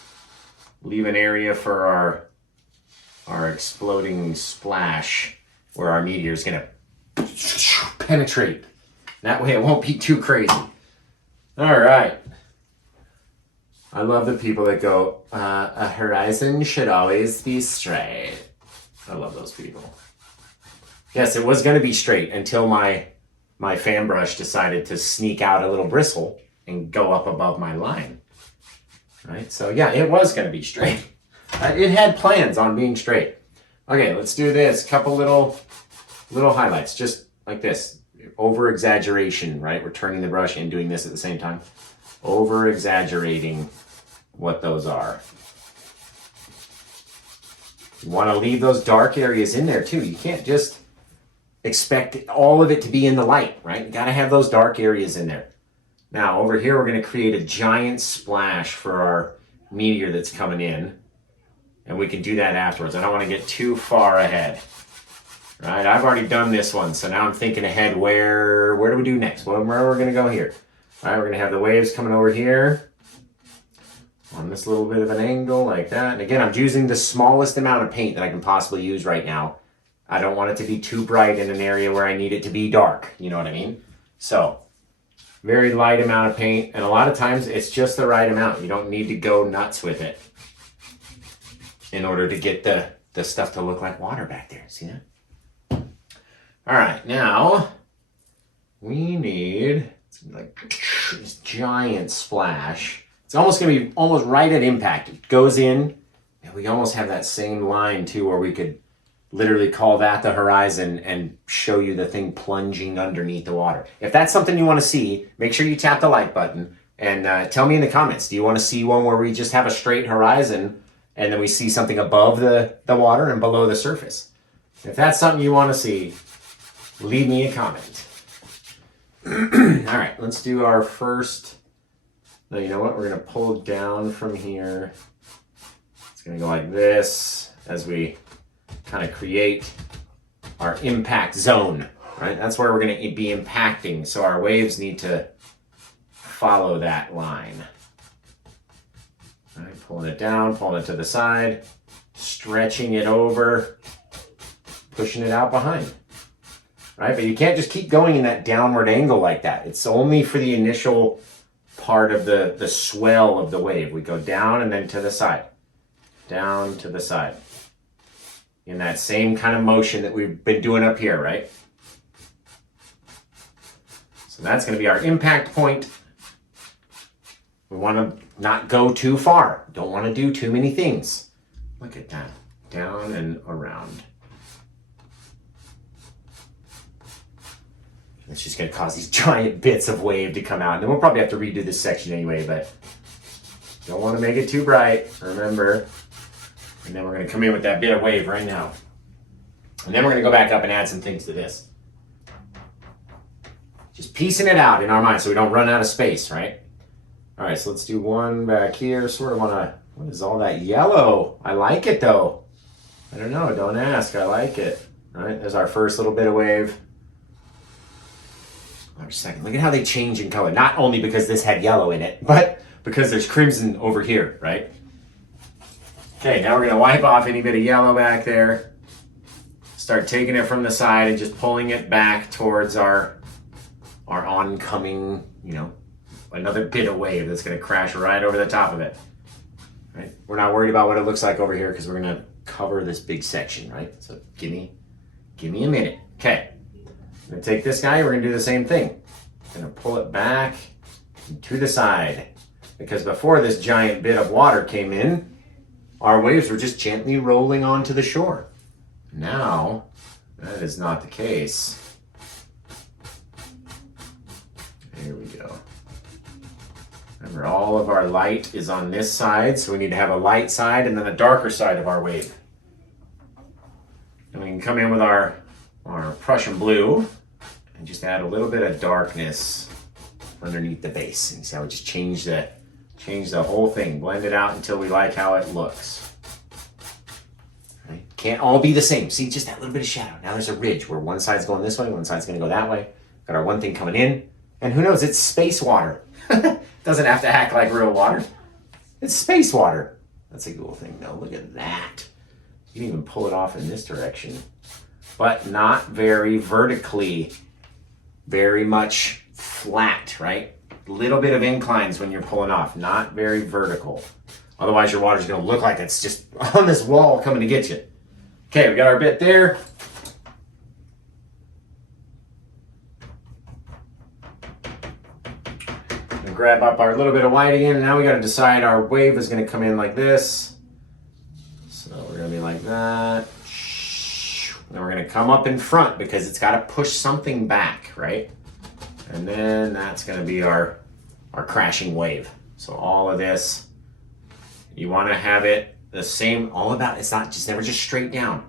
Leave an area for our our exploding splash where our meteor is going to penetrate. That way it won't be too crazy. All right. I love the people that go, a horizon should always be straight. I love those people. Yes, it was going to be straight until my fan brush decided to sneak out a little bristle and go up above my line. Right? So yeah, it was going to be straight. It had plans on being straight. Okay, let's do this. Couple little highlights, just like this. Over exaggeration, right? We're turning the brush and doing this at the same time. Over exaggerating what those are. You want to leave those dark areas in there too. You can't just expect all of it to be in the light, right? You got to have those dark areas in there. Now over here, we're going to create a giant splash for our meteor that's coming in. And we can do that afterwards. I don't want to get too far ahead. Right, I've already done this one, so now I'm thinking ahead. Where do we do next? Where we're going to go here? All right, we're going to have the waves coming over here on this little bit of an angle like that. And again, I'm using the smallest amount of paint that I can possibly use right now. I don't want it to be too bright in an area where I need it to be dark. You know what I mean? So, very light amount of paint, and a lot of times it's just the right amount. You don't need to go nuts with it in order to get the stuff to look like water back there. See that? All right, now we need like this giant splash. It's almost going to be almost right at impact. It goes in, and we almost have that same line too, where we could literally call that the horizon and show you the thing plunging underneath the water. If that's something you want to see, make sure you tap the like button and tell me in the comments. Do you want to see one where we just have a straight horizon and then we see something above the water and below the surface? If that's something you want to see, leave me a comment. All right, let's do our first. No, you know what? We're going to pull down from here. It's going to go like this as we kind of create our impact zone, right? That's where we're going to be impacting. So our waves need to follow that line. All right, pulling it down, pulling it to the side, stretching it over, pushing it out behind. Right? But you can't just keep going in that downward angle like that. It's only for the initial part of the swell of the wave. We go down and then to the side. Down to the side. In that same kind of motion that we've been doing up here, right? So that's going to be our impact point. We want to not go too far. Don't want to do too many things. Look at that. Down and around. It's just going to cause these giant bits of wave to come out. And then we'll probably have to redo this section anyway, but don't want to make it too bright, remember. And then we're going to come in with that bit of wave right now. And then we're going to go back up and add some things to this. Just piecing it out in our mind so we don't run out of space, right? All right, so let's do one back here. Sort of on a, what is all that yellow? I like it though. I don't know, don't ask, I like it. All right, there's our first little bit of wave. Wait a second, look at how they change in color. Not only because this had yellow in it, but because there's crimson over here, right? Okay, now we're gonna wipe off any bit of yellow back there. Start taking it from the side and just pulling it back towards our oncoming, you know, another bit of wave that's gonna crash right over the top of it. Right? We're not worried about what it looks like over here because we're gonna cover this big section, right? So give me a minute. Okay. I'm gonna take this guy, we're gonna do the same thing. Gonna pull it back to the side. Because before this giant bit of water came in, our waves were just gently rolling onto the shore. Now, that is not the case. Here we go. Remember, all of our light is on this side, so we need to have a light side and then a darker side of our wave. And we can come in with our Prussian blue and just add a little bit of darkness underneath the base. And see how we just change the whole thing, blend it out until we like how it looks. Right? Can't all be the same. See, just that little bit of shadow. Now there's a ridge where one side's going this way, one side's gonna go that way. Got our one thing coming in, and who knows, it's space water. Doesn't have to act like real water. It's space water. That's a cool thing though, look at that. You can even pull it off in this direction, but not very vertically, very much flat, right? A little bit of inclines when you're pulling off, not very vertical. Otherwise your water's gonna look like it's just on this wall coming to get you. Okay, we got our bit there. We'll grab up our little bit of white again, and now we gotta decide our wave is gonna come in like this. So we're gonna be like that. And we're gonna come up in front because it's gotta push something back, right? And then that's gonna be our crashing wave. So all of this, you wanna have it the same, all about, it's not just, never just straight down.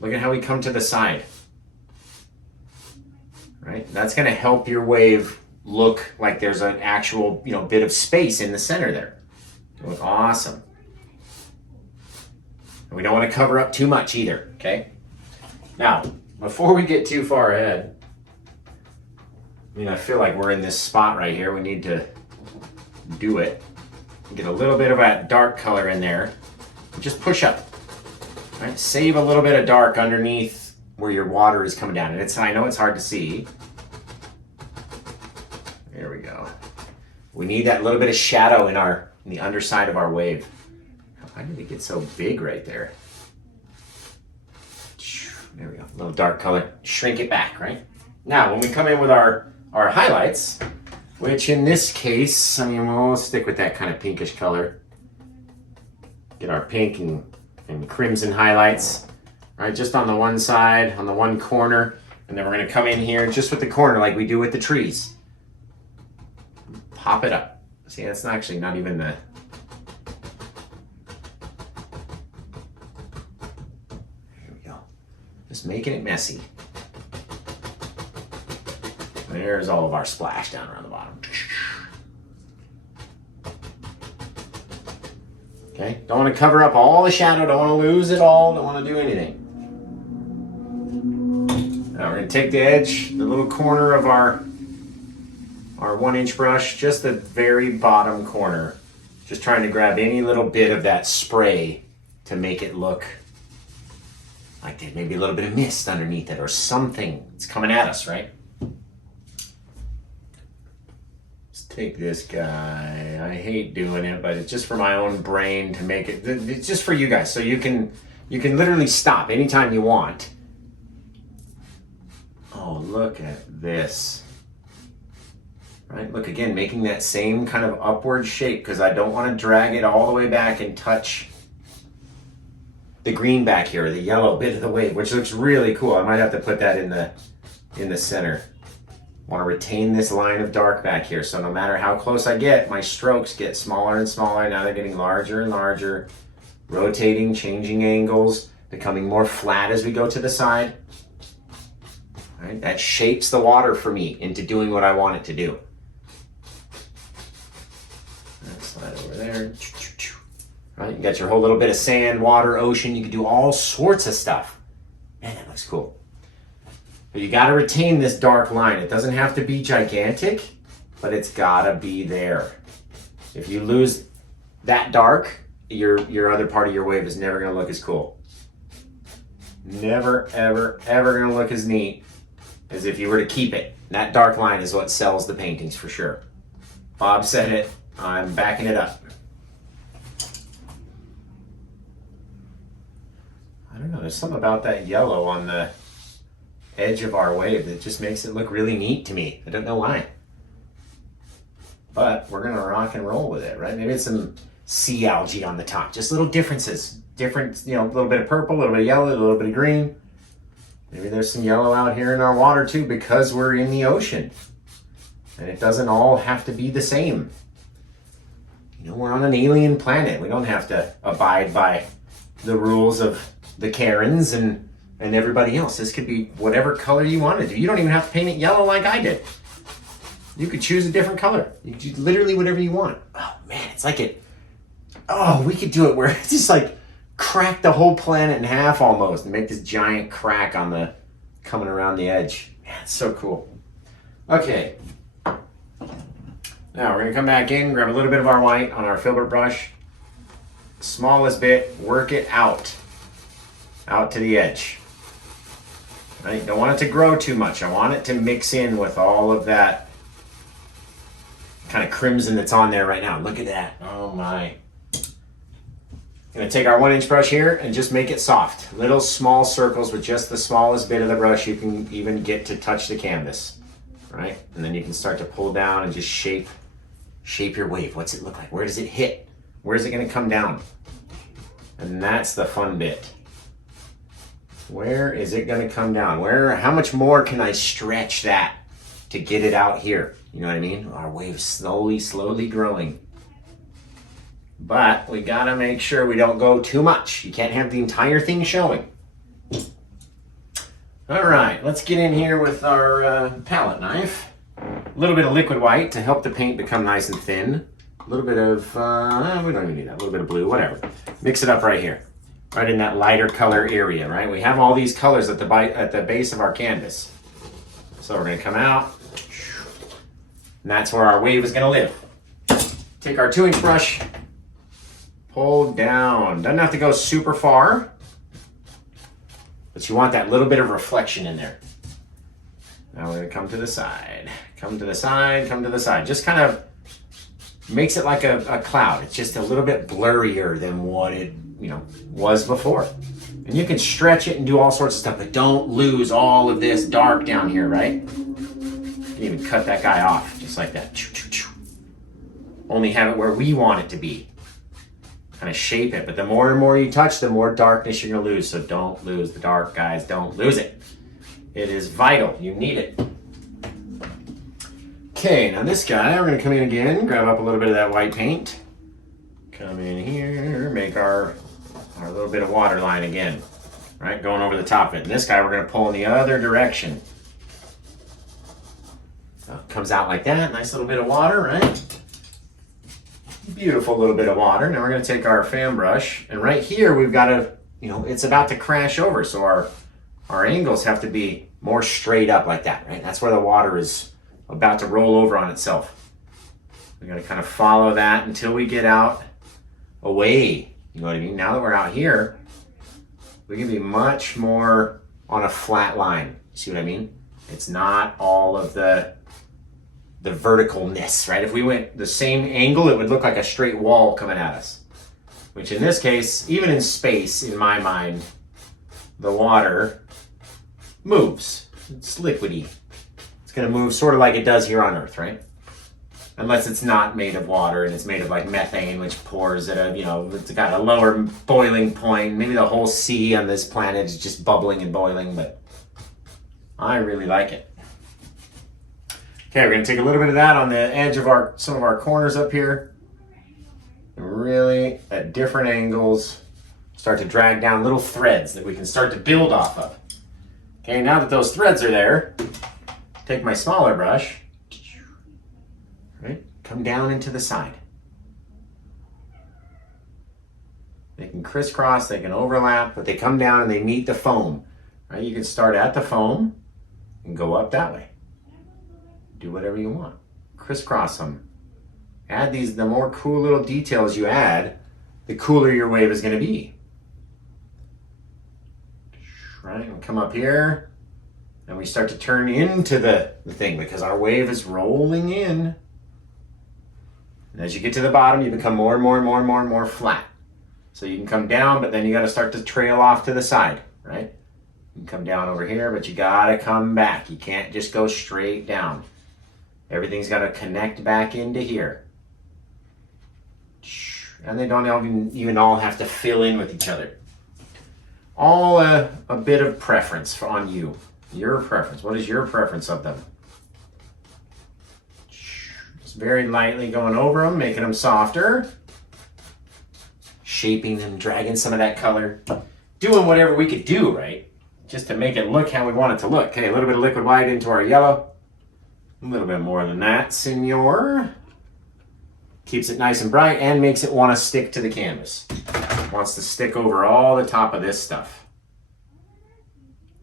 Look at how we come to the side, right? That's gonna help your wave look like there's an actual, bit of space in the center there. It look awesome. And we don't wanna cover up too much either, okay? Now, before we get too far ahead, I feel like we're in this spot right here. We need to do it. Get a little bit of that dark color in there. Just push up. Right? Save a little bit of dark underneath where your water is coming down. And I know it's hard to see. There we go. We need that little bit of shadow in the underside of our wave. Why did it get so big right there? There we go. A little dark color. Shrink it back, right? Now, when we come in with our highlights, which in this case, we'll stick with that kind of pinkish color. Get our pink and crimson highlights, right? Just on the one side, on the one corner. And then we're gonna come in here just with the corner like we do with the trees. Pop it up. See, that's actually not even the... Here we go. Just making it messy. There's all of our splash down around the bottom. Okay, don't want to cover up all the shadow, don't want to lose it all, don't want to do anything. Now we're going to take the edge, the little corner of our 1-inch brush, just the very bottom corner. Just trying to grab any little bit of that spray to make it look like there's maybe a little bit of mist underneath it or something. It's coming at us, right? Take this guy. I hate doing it, but it's just for my own brain to make it. It's just for you guys, so you can literally stop anytime you want. Oh, look at this. Right, look again, making that same kind of upward shape because I don't want to drag it all the way back and touch the green back here, the yellow bit of the wave, which looks really cool. I might have to put that in the center. Want to retain this line of dark back here, so no matter how close I get, my strokes get smaller and smaller. Now they're getting larger and larger, rotating, changing angles, becoming more flat as we go to the side. All right, that shapes the water for me into doing what I want it to do. Slide over there. All right, you got your whole little bit of sand, water, ocean. You can do all sorts of stuff. Man, that looks cool. But you got to retain this dark line. It doesn't have to be gigantic, but it's got to be there. If you lose that dark, your other part of your wave is never going to look as cool. Never, ever, ever going to look as neat as if you were to keep it. That dark line is what sells the paintings for sure. Bob said it. I'm backing it up. I don't know. There's something about that yellow on the edge of our wave that just makes it look really neat to me. I don't know why. But we're gonna rock and roll with it, right? Maybe it's some sea algae on the top. Just little differences. Different, a little bit of purple, a little bit of yellow, a little bit of green. Maybe there's some yellow out here in our water too because we're in the ocean. And it doesn't all have to be the same. We're on an alien planet. We don't have to abide by the rules of the Karens and everybody else. This could be whatever color you want to do. You don't even have to paint it yellow like I did. You could choose a different color. You could do literally whatever you want. Oh man, it's like it. Oh, we could do it where it's just like crack the whole planet in half almost and make this giant crack on the coming around the edge. Man, it's so cool. Okay. Now we're gonna come back in, grab a little bit of our white on our filbert brush. Smallest bit, work it out. out to the edge. Right? Don't want it to grow too much. I want it to mix in with all of that kind of crimson that's on there right now. Look at that. Oh my. Gonna take our 1-inch brush here and just make it soft. Little small circles with just the smallest bit of the brush you can even get to touch the canvas. Right? And then you can start to pull down and just shape your wave. What's it look like? Where does it hit? Where's it gonna come down? And that's the fun bit. Where is it gonna come down? How much more can I stretch that to get it out here? You know what I mean? Our wave's slowly growing. But we gotta make sure we don't go too much. You can't have the entire thing showing. All right, let's get in here with our palette knife. A little bit of liquid white to help the paint become nice and thin. A little bit of, we don't even need that, a little bit of blue, whatever. Mix it up right here, right in that lighter color area, right? We have all these colors at the base of our canvas. So we're gonna come out, and that's where our wave is gonna live. Take our 2-inch brush, pull down. Doesn't have to go super far, but you want that little bit of reflection in there. Now we're gonna come to the side, come to the side, come to the side. Just kind of makes it like a cloud. It's just a little bit blurrier than what it was before. And you can stretch it and do all sorts of stuff, but don't lose all of this dark down here, right? You can even cut that guy off, just like that. Only have it where we want it to be. Kind of shape it, but the more and more you touch, the more darkness you're gonna lose. So don't lose the dark, guys, don't lose it. It is vital, you need it. Okay, now this guy, we're gonna come in again, grab up a little bit of that white paint. Come in here, make our little bit of water line again. Right, going over the top of it. And this guy we're gonna pull in the other direction. So it comes out like that, nice little bit of water, right? Beautiful little bit of water. Now we're gonna take our fan brush, and right here we've got to, it's about to crash over, so our angles have to be more straight up like that, right? That's where the water is about to roll over on itself. We're gonna kind of follow that until we get out away. You know what I mean? Now that we're out here, we can be much more on a flat line. See what I mean? It's not all of the verticalness, right? If we went the same angle, it would look like a straight wall coming at us. Which in this case, even in space, in my mind, the water moves. It's liquidy. It's gonna move sort of like it does here on Earth, right? Unless it's not made of water and it's made of like methane, which pours at it's got a lower boiling point. Maybe the whole sea on this planet is just bubbling and boiling, but I really like it. Okay, we're gonna take a little bit of that on the edge of some of our corners up here. And really, at different angles, start to drag down little threads that we can start to build off of. Okay, now that those threads are there, take my smaller brush, right? Come down into the side. They can crisscross, they can overlap, but they come down and they meet the foam. Right? You can start at the foam and go up that way. Do whatever you want. Crisscross them. Add the more cool little details you add, the cooler your wave is going to be. Right? And come up here, and we start to turn into the thing because our wave is rolling in. And as you get to the bottom, you become more and more flat. So you can come down, but then you got to start to trail off to the side, right? You can come down over here, but you got to come back. You can't just go straight down. Everything's got to connect back into here. And they don't even all have to fill in with each other. All a bit of preference on you. Your preference. What is your preference of them? Just very lightly going over them, making them softer. Shaping them, dragging some of that color. Doing whatever we could do, right? Just to make it look how we want it to look. Okay, a little bit of liquid white into our yellow. A little bit more than that, senor. Keeps it nice and bright and makes it want to stick to the canvas. Wants to stick over all the top of this stuff.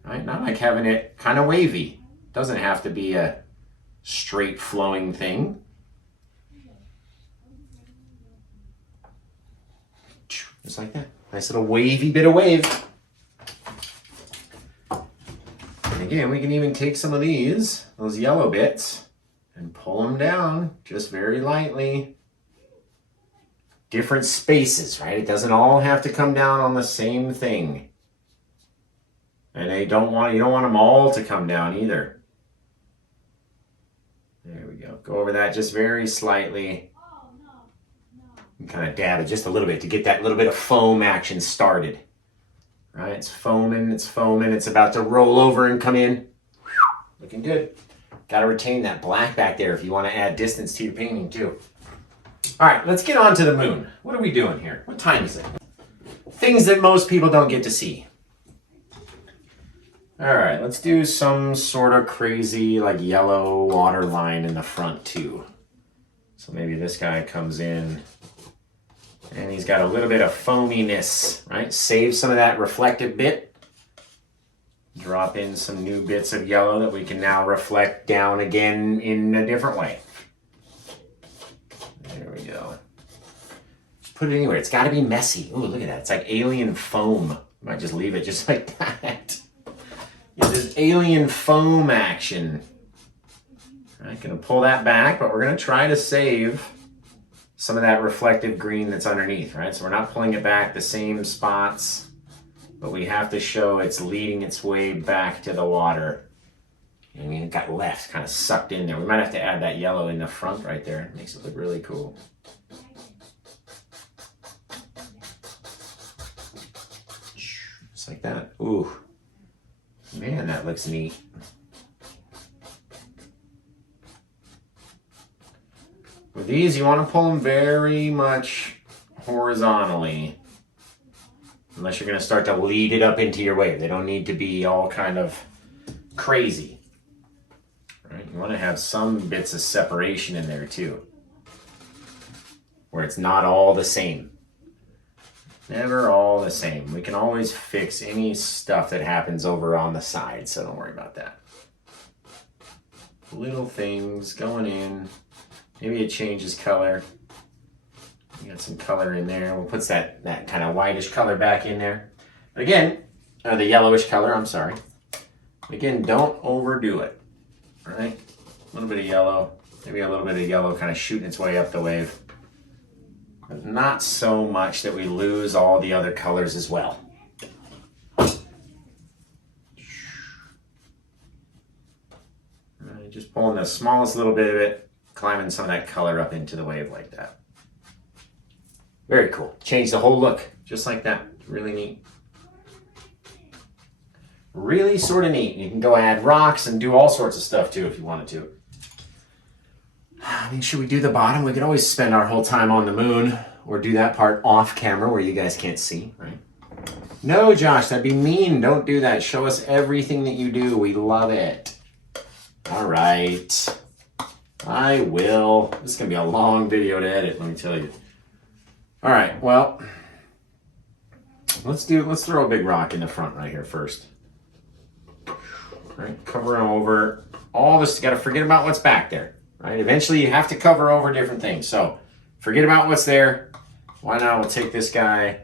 Right? Not like having it kind of wavy. Doesn't have to be a straight flowing thing. Just like that. Nice little wavy bit of wave. And again, we can even take some of these, those yellow bits, and pull them down just very lightly. Different spaces, right? It doesn't all have to come down on the same thing. And you don't want them all to come down either. There we go. Go over that just very slightly. And kind of dab it just a little bit to get that little bit of foam action started. Right? It's foaming, it's foaming. It's about to roll over and come in. Looking good. Got to retain that black back there if you want to add distance to your painting too. All right, let's get on to the moon. What are we doing here? What time is it? Things that most people don't get to see. All right, let's do some sort of crazy like yellow water line in the front too. So maybe this guy comes in and he's got a little bit of foaminess, right? Save some of that reflective bit. Drop in some new bits of yellow that we can now reflect down again in a different way. There we go. Put it anywhere. It's got to be messy. Ooh, look at that. It's like alien foam. I might just leave it just like that. Yeah, there's alien foam action. All right, gonna pull that back, but we're gonna try to save some of that reflective green that's underneath, right? So we're not pulling it back the same spots, but we have to show it's leading its way back to the water. I mean, it got left, kind of sucked in there. We might have to add that yellow in the front right there. It makes it look really cool. Just like that. Ooh. Man, that looks neat. With these, you want to pull them very much horizontally. Unless you're going to start to lead it up into your wave. They don't need to be all kind of crazy. Right? You want to have some bits of separation in there too. Where it's not all the same. Never all the same. We can always fix any stuff that happens over on the side, so don't worry about that. Little things going in. Maybe it changes color. You got some color in there. We'll put that kind of whitish color back in there. But again, the yellowish color, I'm sorry. Again, don't overdo it. All right? A little bit of yellow. Maybe a little bit of yellow kind of shooting its way up the wave. But not so much that we lose all the other colors as well. Right, just pulling the smallest little bit of it, climbing some of that color up into the wave like that. Very cool. Change the whole look, just like that. Really neat. Really sort of neat. You can go add rocks and do all sorts of stuff too if you wanted to. I mean, should we do the bottom? We could always spend our whole time on the moon or do that part off camera where you guys can't see, right? No, Josh, that'd be mean. Don't do that. Show us everything that you do. We love it. All right. I will. This is going to be a long video to edit, let me tell you. All right, well, let's throw a big rock in the front right here first. All right, cover over all this. You got to forget about what's back there. Right? Eventually, you have to cover over different things. So forget about what's there. Why not? We'll take this guy.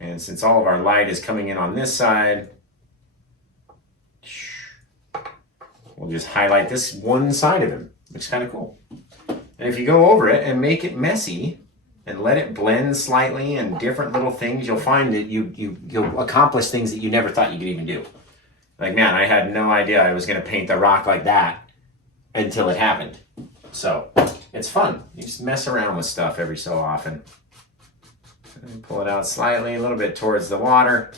And since all of our light is coming in on this side, we'll just highlight this one side of him. Looks kind of cool. And if you go over it and make it messy and let it blend slightly and different little things, you'll find that you'll accomplish things that you never thought you could even do. Like, man, I had no idea I was going to paint the rock like that until it happened. So it's fun. You just mess around with stuff every so often. And pull it out slightly, a little bit towards the water.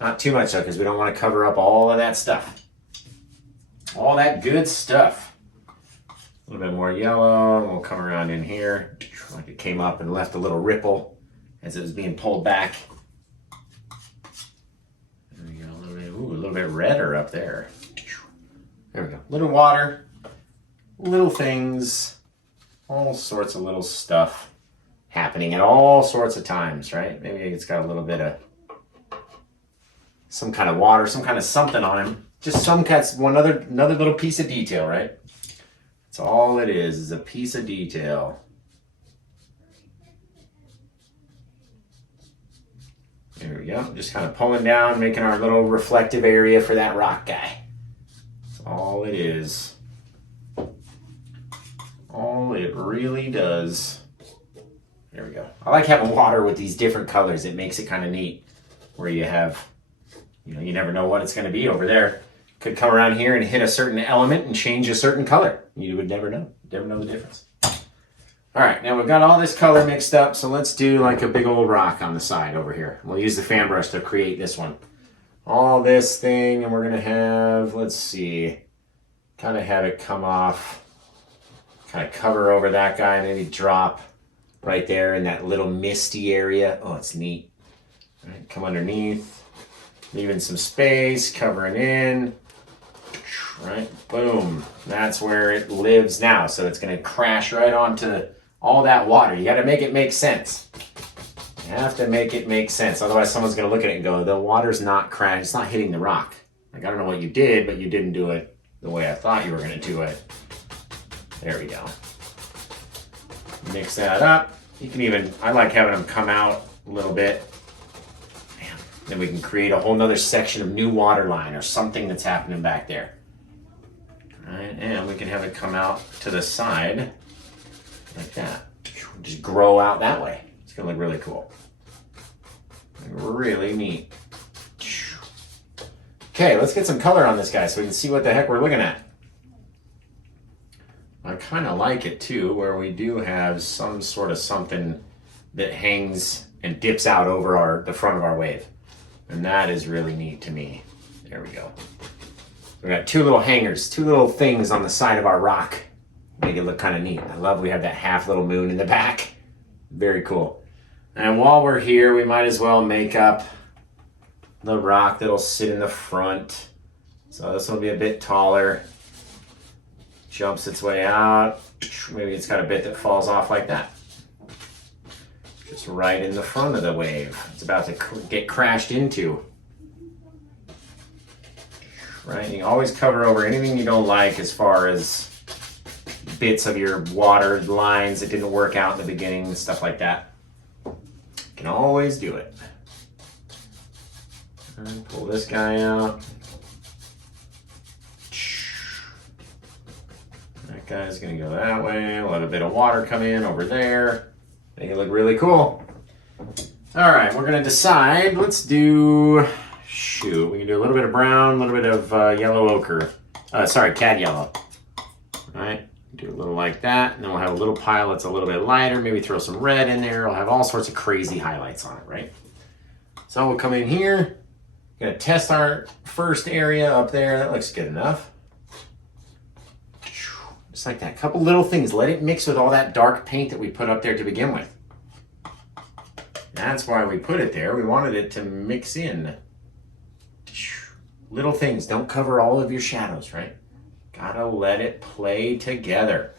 Not too much though, because we don't want to cover up all of that stuff. All that good stuff. A little bit more yellow, and we'll come around in here. Like it came up and left a little ripple as it was being pulled back. There we go, a little bit redder up there. There we go. Little water, little things, all sorts of little stuff happening at all sorts of times, right? Maybe it's got a little bit of some kind of water, some kind of something on him. Just another little piece of detail, right? That's all it is a piece of detail. There we go. Just kind of pulling down, making our little reflective area for that rock guy. That's all it is. All it really does. There we go. I like having water with these different colors. It makes it kind of neat where you have, you know, you never know what it's going to be over there. Could come around here and hit a certain element and change a certain color. You would never know. Never know the difference. All right, now we've got all this color mixed up, so let's do like a big old rock on the side over here. We'll use the fan brush to create this one. All this thing, and we're going to have, let's see, kind of have it come off, kind of cover over that guy, maybe drop right there in that little misty area. Oh, it's neat. All right, come underneath, leaving some space, covering in. Right, boom. That's where it lives now. So it's going to crash right onto all that water. You got to make it make sense. You have to make it make sense. Otherwise, someone's going to look at it and go, the water's not crashing. It's not hitting the rock. Like, I don't know what you did, but you didn't do it the way I thought you were going to do it. There we go. Mix that up. You can even, I like having them come out a little bit. Man. Then we can create a whole nother section of new water line or something that's happening back there. All right, and we can have it come out to the side like that. Just grow out that way. It's gonna look really cool. Really neat. Okay, let's get some color on this guy so we can see what the heck we're looking at. I kind of like it too, where we do have some sort of something that hangs and dips out over the front of our wave. And that is really neat to me. There we go. We got two little hangers, two little things on the side of our rock. Make it look kind of neat. I love we have that half little moon in the back. Very cool. And while we're here, we might as well make up the rock that'll sit in the front. So this will be a bit taller. Jumps its way out. Maybe it's got a bit that falls off like that. Just right in the front of the wave. It's about to get crashed into. Right, you always cover over anything you don't like as far as bits of your water lines that didn't work out in the beginning and stuff like that. You can always do it. And pull this guy out. That guy's gonna go that way. Let a bit of water come in over there. Make it look really cool. All right, we're gonna decide. Let's do. Shoot, we can do a little bit of brown, a little bit of yellow ochre. Cad yellow. All right, do a little like that, and then we'll have a little pile that's a little bit lighter. Maybe throw some red in there. We'll have all sorts of crazy highlights on it, right? So we'll come in here. Gonna test our first area up there. That looks good enough. Just like that. Couple little things. Let it mix with all that dark paint that we put up there to begin with. That's why we put it there. We wanted it to mix in. Little things, don't cover all of your shadows, right? Gotta let it play together.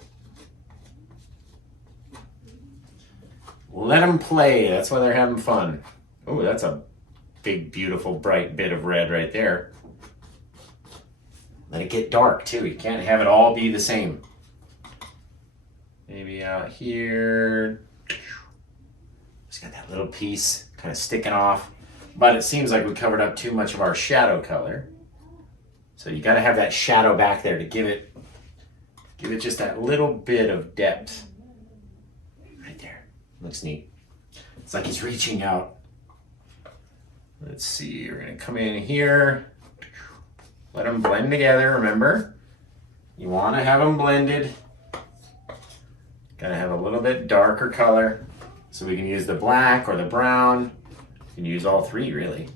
Let them play, that's why they're having fun. Oh, that's a big, beautiful, bright bit of red right there. Let it get dark too, you can't have it all be the same. Maybe out here. Just got that little piece kind of sticking off. But it seems like we covered up too much of our shadow color. So you got to have that shadow back there to give it just that little bit of depth. Right there. Looks neat. It's like he's reaching out. Let's see, we're going to come in here. Let them blend together, remember? You want to have them blended. Got to have a little bit darker color. So we can use the black or the brown. You can use all three, really.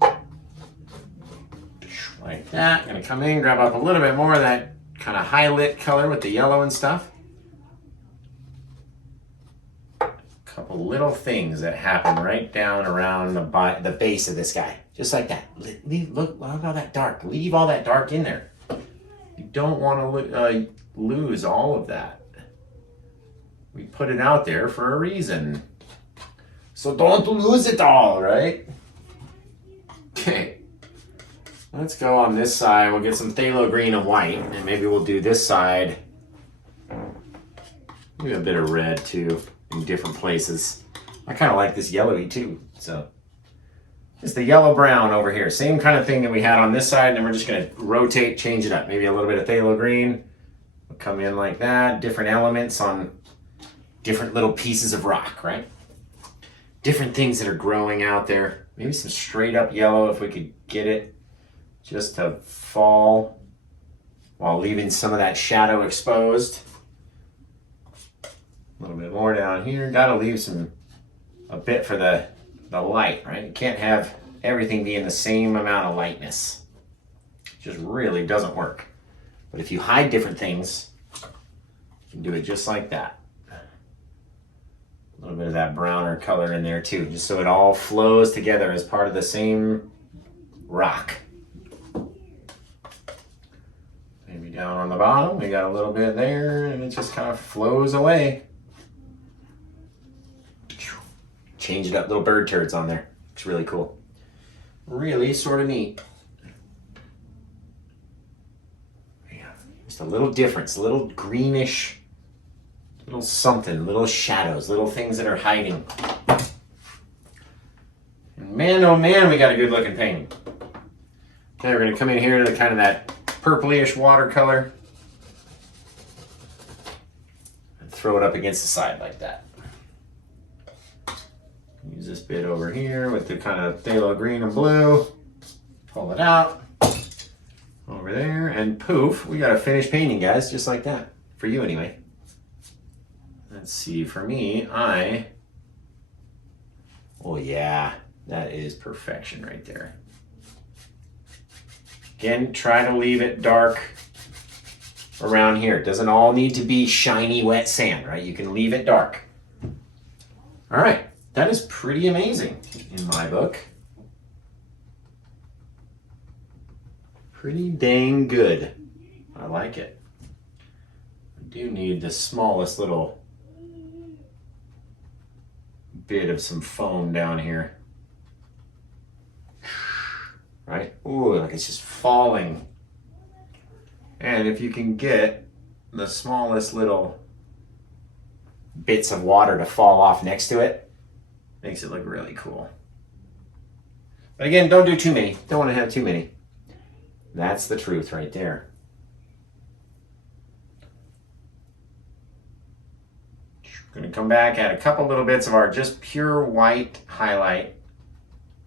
Like that. Gonna come in, grab up a little bit more of that kind of high-lit color with the yellow and stuff. Couple little things that happen right down around the base of this guy. Just like that. Look at all that dark. Leave all that dark in there. You don't want to lose all of that. We put it out there for a reason. So don't lose it all, right? Okay. Let's go on this side. We'll get some phthalo green and white, and maybe we'll do this side. Maybe a bit of red too in different places. I kind of like this yellowy too, so is the yellow-brown over here. Same kind of thing that we had on this side, and then we're just gonna rotate, change it up. Maybe a little bit of phthalo green. We'll come in like that. Different elements on different little pieces of rock, right? Different things that are growing out there. Maybe some straight up yellow if we could get it just to fall while leaving some of that shadow exposed. A little bit more down here. Gotta leave a bit for the light, right? You can't have everything be in the same amount of lightness. It just really doesn't work. But if you hide different things, you can do it just like that. A little bit of that browner color in there too, just so it all flows together as part of the same rock. Maybe down on the bottom, we got a little bit there, and it just kind of flows away. Change it up, little bird turds on there. It's really cool. Really sort of neat. Yeah, just a little difference, a little greenish, little something, little shadows, little things that are hiding. And man, oh man, we got a good looking painting. Okay, we're gonna come in here to kind of that purplyish watercolor and throw it up against the side like that. Use this bit over here with the kind of phthalo green and blue. Pull it out over there, and poof, we got a finished painting, guys, just like that. For you anyway. Let's see, for me, oh yeah, that is perfection right there. Again, try to leave it dark around here. It doesn't all need to be shiny, wet sand, right? You can leave it dark. All right. That is pretty amazing in my book. Pretty dang good. I like it. I do need the smallest little bit of some foam down here. Right? Ooh, like it's just falling. And if you can get the smallest little bits of water to fall off next to it, makes it look really cool. But again, don't do too many. Don't want to have too many. That's the truth right there. We're going to come back, add a couple little bits of our just pure white highlight,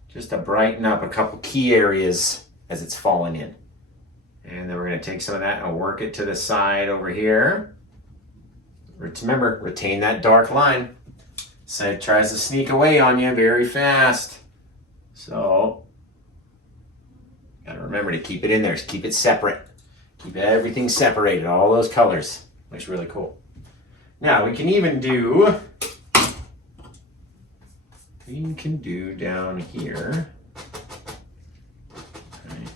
just to brighten up a couple key areas as it's falling in. And then we're going to take some of that and work it to the side over here. Remember, retain that dark line. So it tries to sneak away on you very fast. So, gotta remember to keep it in there. Just keep it separate. Keep everything separated, all those colors. Looks really cool. Now, we can even do, down here, right.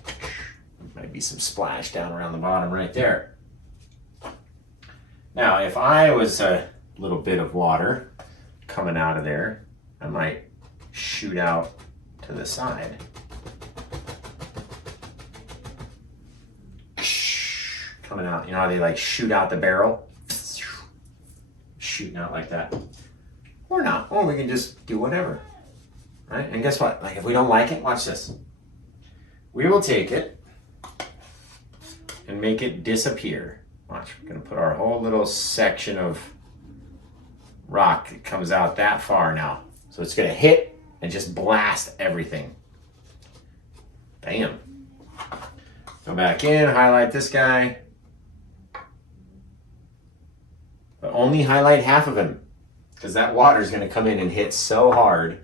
Might be some splash down around the bottom right there. Now, if I was a little bit of water coming out of there, I might shoot out to the side. Coming out, you know how they like shoot out the barrel? Shooting out like that. Or not, or we can just do whatever, right? And guess what? Like if we don't like it, watch this. We will take it and make it disappear. Watch, we're gonna put our whole little section of rock that comes out that far now. So it's gonna hit and just blast everything. Bam. Go back in, highlight this guy. But only highlight half of him, because that water is gonna come in and hit so hard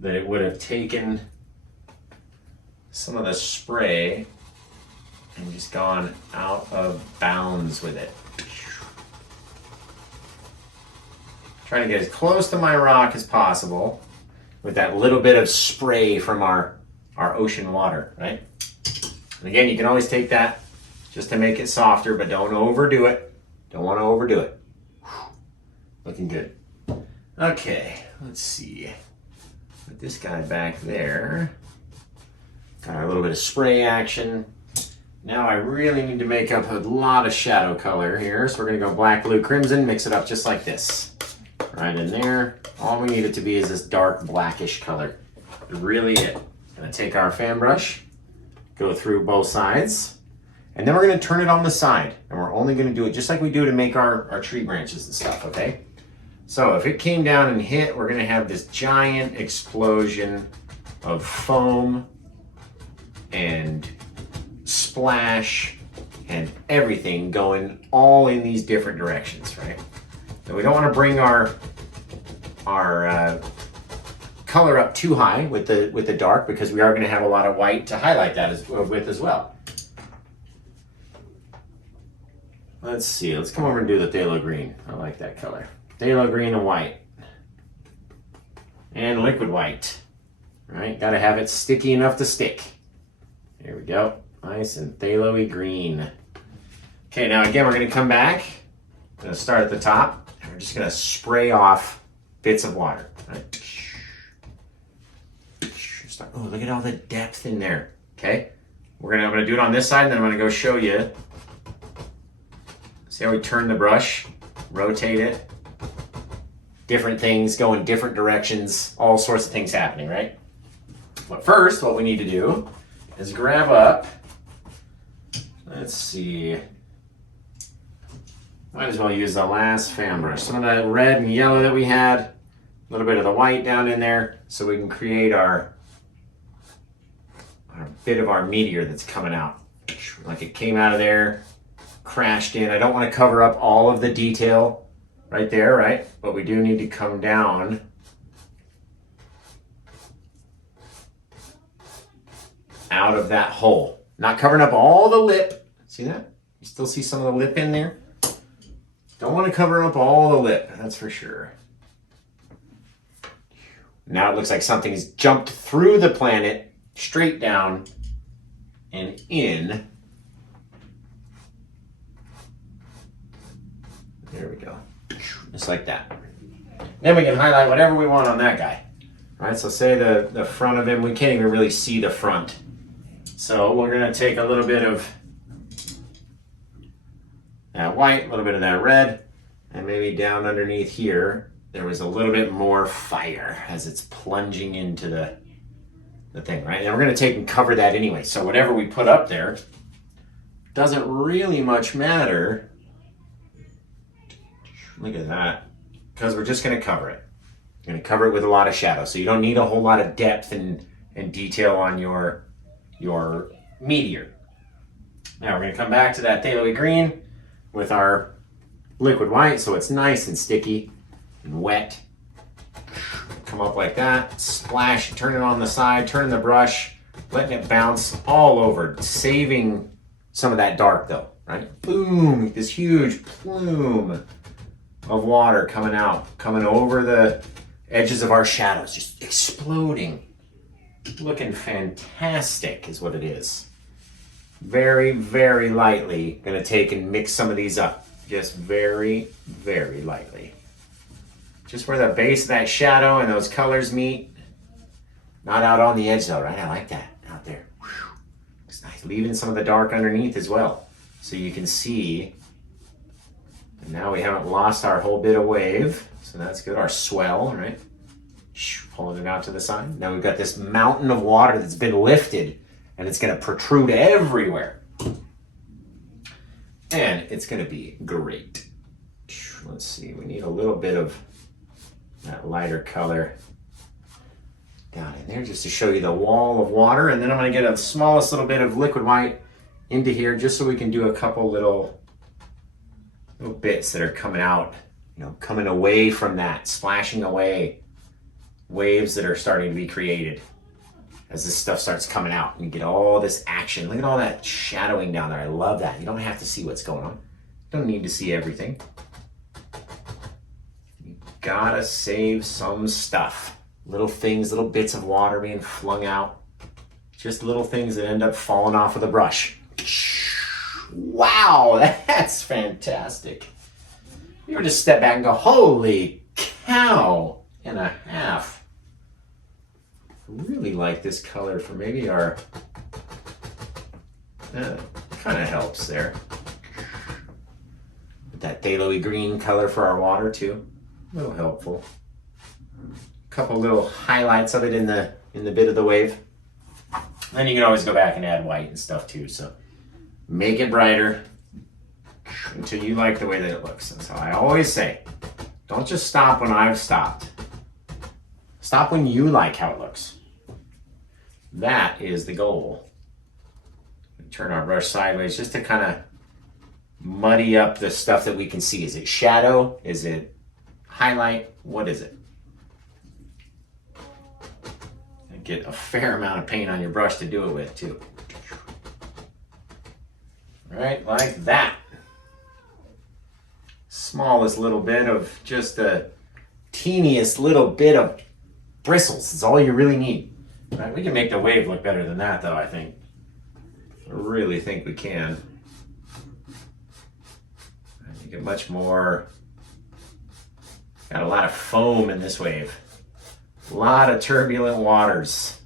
that it would have taken some of the spray and just gone out of bounds with it. Trying to get as close to my rock as possible with that little bit of spray from our ocean water, right? And again, you can always take that just to make it softer, but don't overdo it. Don't want to overdo it. Looking good. Okay, let's see. Put this guy back there. Got a little bit of spray action. Now I really need to make up a lot of shadow color here. So we're gonna go black, blue, crimson, mix it up just like this. Right in there. All we need it to be is this dark blackish color. really it. Gonna take our fan brush, go through both sides, and then we're gonna turn it on the side. And we're only gonna do it just like we do to make our tree branches and stuff, okay? So if it came down and hit, we're gonna have this giant explosion of foam and splash and everything going all in these different directions, right? And we don't want to bring our color up too high with the dark, because we are going to have a lot of white to highlight that with as well. Let's see, let's come over and do the phthalo green. I like that color. Phthalo green and white. And liquid white. Right, gotta have it sticky enough to stick. There we go. Nice and phthalo-y green. Okay, now again, we're gonna come back. I'm gonna start at the top, and we're just gonna spray off bits of water. Right? Oh, look at all the depth in there. Okay, I'm gonna do it on this side, and then I'm gonna go show you. See how we turn the brush, rotate it. Different things go in different directions, all sorts of things happening, right? But first, what we need to do is grab up, let's see, might as well use the last fan brush. Some of that red and yellow that we had, a little bit of the white down in there, so we can create our bit of our meteor that's coming out. Like it came out of there, crashed in. I don't want to cover up all of the detail right there, right? But we do need to come down out of that hole. Not covering up all the lip. See that? You still see some of the lip in there? Don't want to cover up all the lip, that's for sure. Now it looks like something's jumped through the planet, straight down and in. There we go. Just like that. Then we can highlight whatever we want on that guy. All right, so say the front of him, we can't even really see the front. So we're gonna take a little bit of that white, a little bit of that red, and maybe down underneath here, there was a little bit more fire as it's plunging into the thing, right? And we're gonna take and cover that anyway. So whatever we put up there doesn't really much matter. Look at that, because we're just gonna cover it. We're gonna cover it with a lot of shadow. So you don't need a whole lot of depth and detail on your meteor. Now we're gonna come back to that phthalo green with our liquid white, so it's nice and sticky and wet. Come up like that, splash, turn it on the side, turn the brush, letting it bounce all over, saving some of that dark though, right? Boom, this huge plume of water coming out, coming over the edges of our shadows, just exploding. Looking fantastic is what it is. Very, very lightly gonna take and mix some of these up. Just very, very lightly. Just where the base of that shadow and those colors meet. Not out on the edge though, right? I like that out there. Whew. It's nice. Leaving some of the dark underneath as well. So you can see. And now we haven't lost our whole bit of wave. So that's good. Our swell, right? Pulling it out to the side. Now we've got this mountain of water that's been lifted, and it's going to protrude everywhere. And it's going to be great. Let's see, we need a little bit of that lighter color down in there just to show you the wall of water. And then I'm going to get the smallest little bit of liquid white into here just so we can do a couple little bits that are coming out, you know, coming away from that, splashing away. Waves that are starting to be created as this stuff starts coming out. And you get all this action. Look at all that shadowing down there. I love that. You don't have to see what's going on. You don't need to see everything. You gotta save some stuff. Little things, little bits of water being flung out. Just little things that end up falling off of the brush. Wow, that's fantastic. You would just step back and go, holy cow and a half. Really like this color for maybe our, kind of helps there. That phthalo green color for our water too, a little helpful. A couple little highlights of it in the in the bit of the wave. Then you can always go back and add white and stuff too. So make it brighter until you like the way that it looks. That's how I always say. Don't just stop when I've stopped. Stop when you like how it looks. That is the goal. Turn our brush sideways just to kind of muddy up the stuff that we can see. Is it shadow? Is it highlight? What is it? Get a fair amount of paint on your brush to do it with too. All right, like that. Smallest little bit of just the teeniest little bit of bristles is all you really need. All right, we can make the wave look better than that though, I think. I really think we can. I think it much more, got a lot of foam in this wave. A lot of turbulent waters,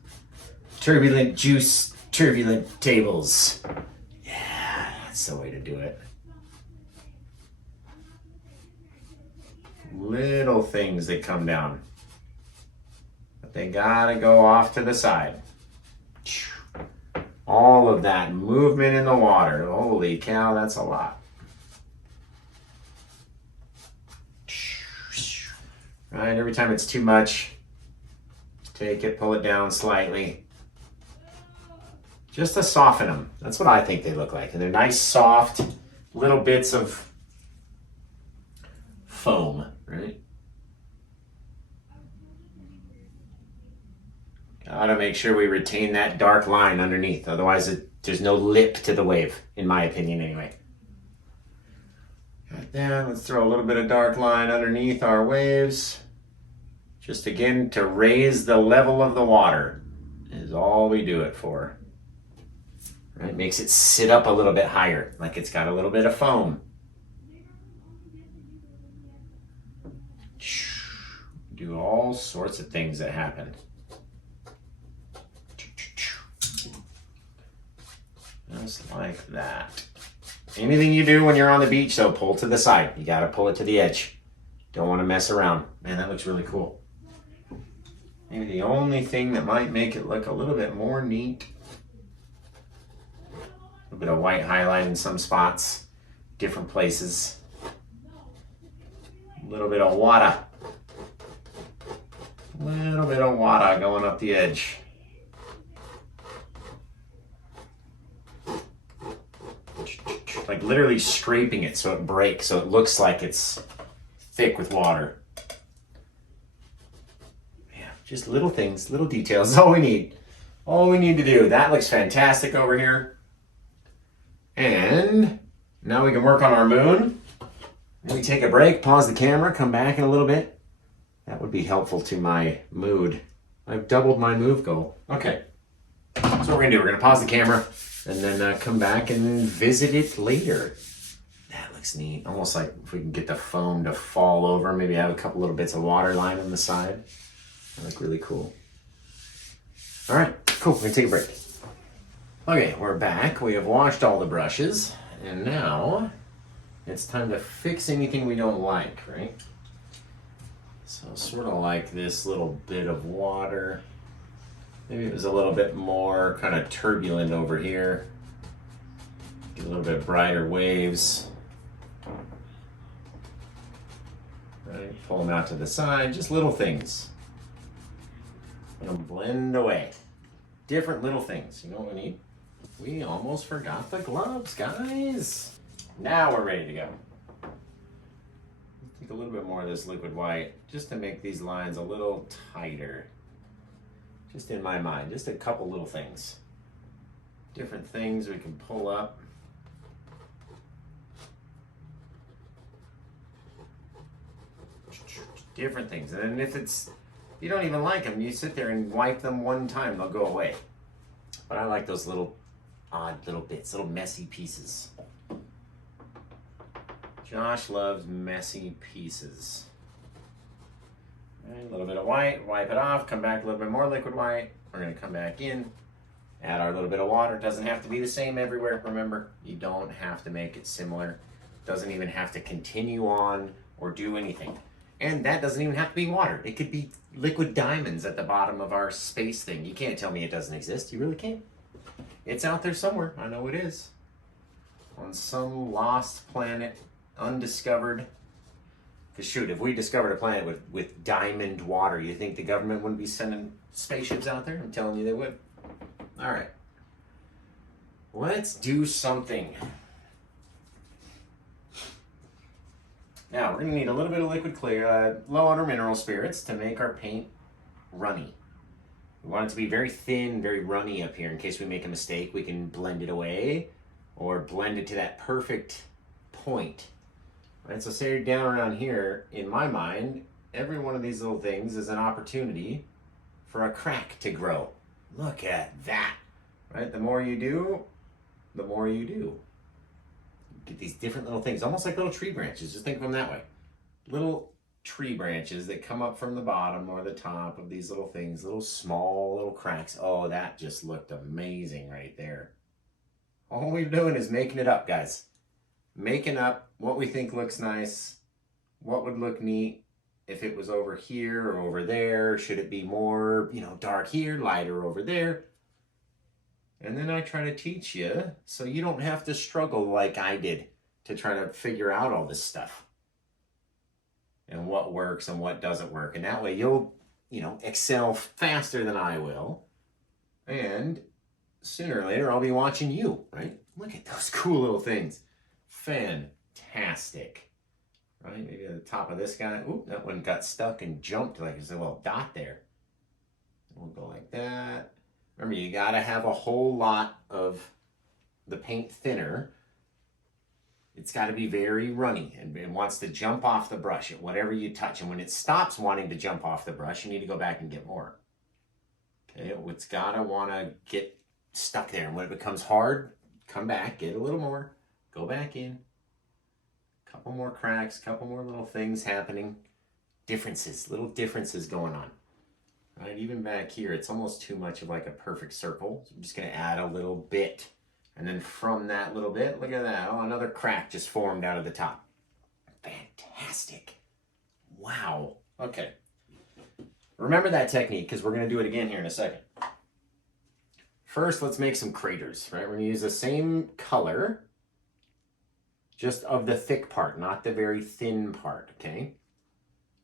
turbulent juice, turbulent tables. Yeah, that's the way to do it. Little things that come down, but they gotta go off to the side. All of that movement in the water. Holy cow, that's a lot. Right, every time it's too much, take it, pull it down slightly. Just to soften them. That's what I think they look like. And they're nice, soft, little bits of foam, right? Gotta make sure we retain that dark line underneath. Otherwise, there's no lip to the wave, in my opinion anyway. Right there, let's throw a little bit of dark line underneath our waves. Just again, to raise the level of the water is all we do it for. Right? It makes it sit up a little bit higher, like it's got a little bit of foam. Do all sorts of things that happen. Just like that. Anything you do when you're on the beach, though, pull to the side. You gotta pull it to the edge. Don't want to mess around. Man, that looks really cool. Maybe the only thing that might make it look a little bit more neat. A little bit of white highlight in some spots, different places. A little bit of water. A little bit of water going up the edge. Like literally scraping it so it breaks, so it looks like it's thick with water. Yeah, just little things, little details is all we need. All we need to do. That looks fantastic over here. And now we can work on our moon. Maybe take a break, pause the camera, come back in a little bit. That would be helpful to my mood. I've doubled my move goal. Okay, so what we're gonna do, we're gonna pause the camera and then come back and visit it later. That looks neat. Almost like if we can get the foam to fall over, maybe have a couple little bits of water line on the side. That look really cool. All right, cool, we're gonna take a break. Okay, we're back. We have washed all the brushes and now it's time to fix anything we don't like, right? So sort of like this little bit of water. Maybe it was a little bit more kind of turbulent over here. Get a little bit brighter waves. Right, pull them out to the side, just little things. Let them blend away. Different little things, you know what we need? We almost forgot the gloves, guys. Now we're ready to go. Take a little bit more of this liquid white just to make these lines a little tighter. Just in my mind, just a couple little things. Different things we can pull up. Different things. And then if you don't even like them, you sit there and wipe them one time, they'll go away. But I like those little odd little bits, little messy pieces. Josh loves messy pieces. Right, a little bit of white, wipe it off, come back a little bit more liquid white. We're gonna come back in, add our little bit of water. It doesn't have to be the same everywhere, remember. You don't have to make it similar. It doesn't even have to continue on or do anything. And that doesn't even have to be water. It could be liquid diamonds at the bottom of our space thing. You can't tell me it doesn't exist. You really can't. It's out there somewhere. I know it is. On some lost planet, undiscovered. Because shoot, if we discovered a planet with diamond water, you think the government wouldn't be sending spaceships out there? I'm telling you they would. All right. Let's do something. Now, we're going to need a little bit of liquid clear, low on our mineral spirits to make our paint runny. We want it to be very thin, very runny up here. In case we make a mistake, we can blend it away or blend it to that perfect point. Right, so say you're down around here, in my mind, every one of these little things is an opportunity for a crack to grow. Look at that. Right, the more you do, the more you do. Get these different little things, almost like little tree branches. Just think of them that way. Little tree branches that come up from the bottom or the top of these little things, little small little cracks. Oh, that just looked amazing right there. All we're doing is making it up, guys. Making up what we think looks nice, what would look neat if it was over here or over there. Should it be more, dark here, lighter over there? And then I try to teach you so you don't have to struggle like I did to try to figure out all this stuff and what works and what doesn't work. And that way you'll, excel faster than I will. And sooner or later I'll be watching you, right? Look at those cool little things. Fantastic. Right? Maybe at the top of this guy. Oop, that one got stuck and jumped like there's a little dot there. We'll go like that. Remember, you gotta have a whole lot of the paint thinner. It's gotta be very runny and it wants to jump off the brush at whatever you touch. And when it stops wanting to jump off the brush, you need to go back and get more. Okay, it's gotta wanna get stuck there. And when it becomes hard, come back, get a little more, go back in. Couple more cracks, couple more little things happening. Little differences going on. Right, even back here, it's almost too much of like a perfect circle. So I'm just gonna add a little bit. And then from that little bit, look at that. Oh, another crack just formed out of the top. Fantastic. Wow. Okay. Remember that technique because we're gonna do it again here in a second. First, let's make some craters, right? We're gonna use the same color, just of the thick part, not the very thin part, okay?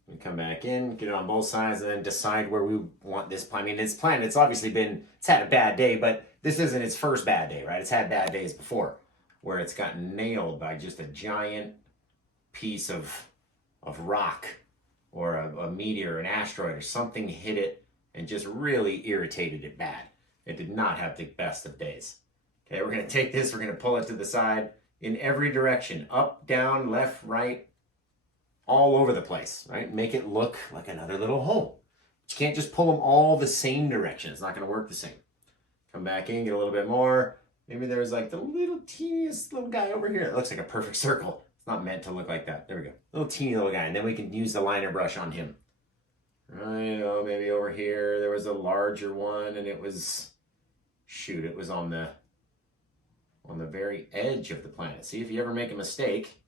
We come back in, get it on both sides, and then decide where we want this plant. I mean, it's planted. It's obviously it's had a bad day, but this isn't its first bad day, right? It's had bad days before, where it's gotten nailed by just a giant piece of rock, or a meteor, an asteroid, or something hit it and just really irritated it bad. It did not have the best of days. Okay, we're gonna take this, we're gonna pull it to the side in every direction, up, down, left, right, all over the place, right? Make it look like another little hole. But you can't just pull them all the same direction. It's not going to work the same. Come back in, get a little bit more. Maybe there's like the little teeniest little guy over here. It looks like a perfect circle. It's not meant to look like that. There we go. Little teeny little guy. And then we can use the liner brush on him. Right, oh, maybe over here there was a larger one and it was, it was on the very edge of the planet. See, if you ever make a mistake,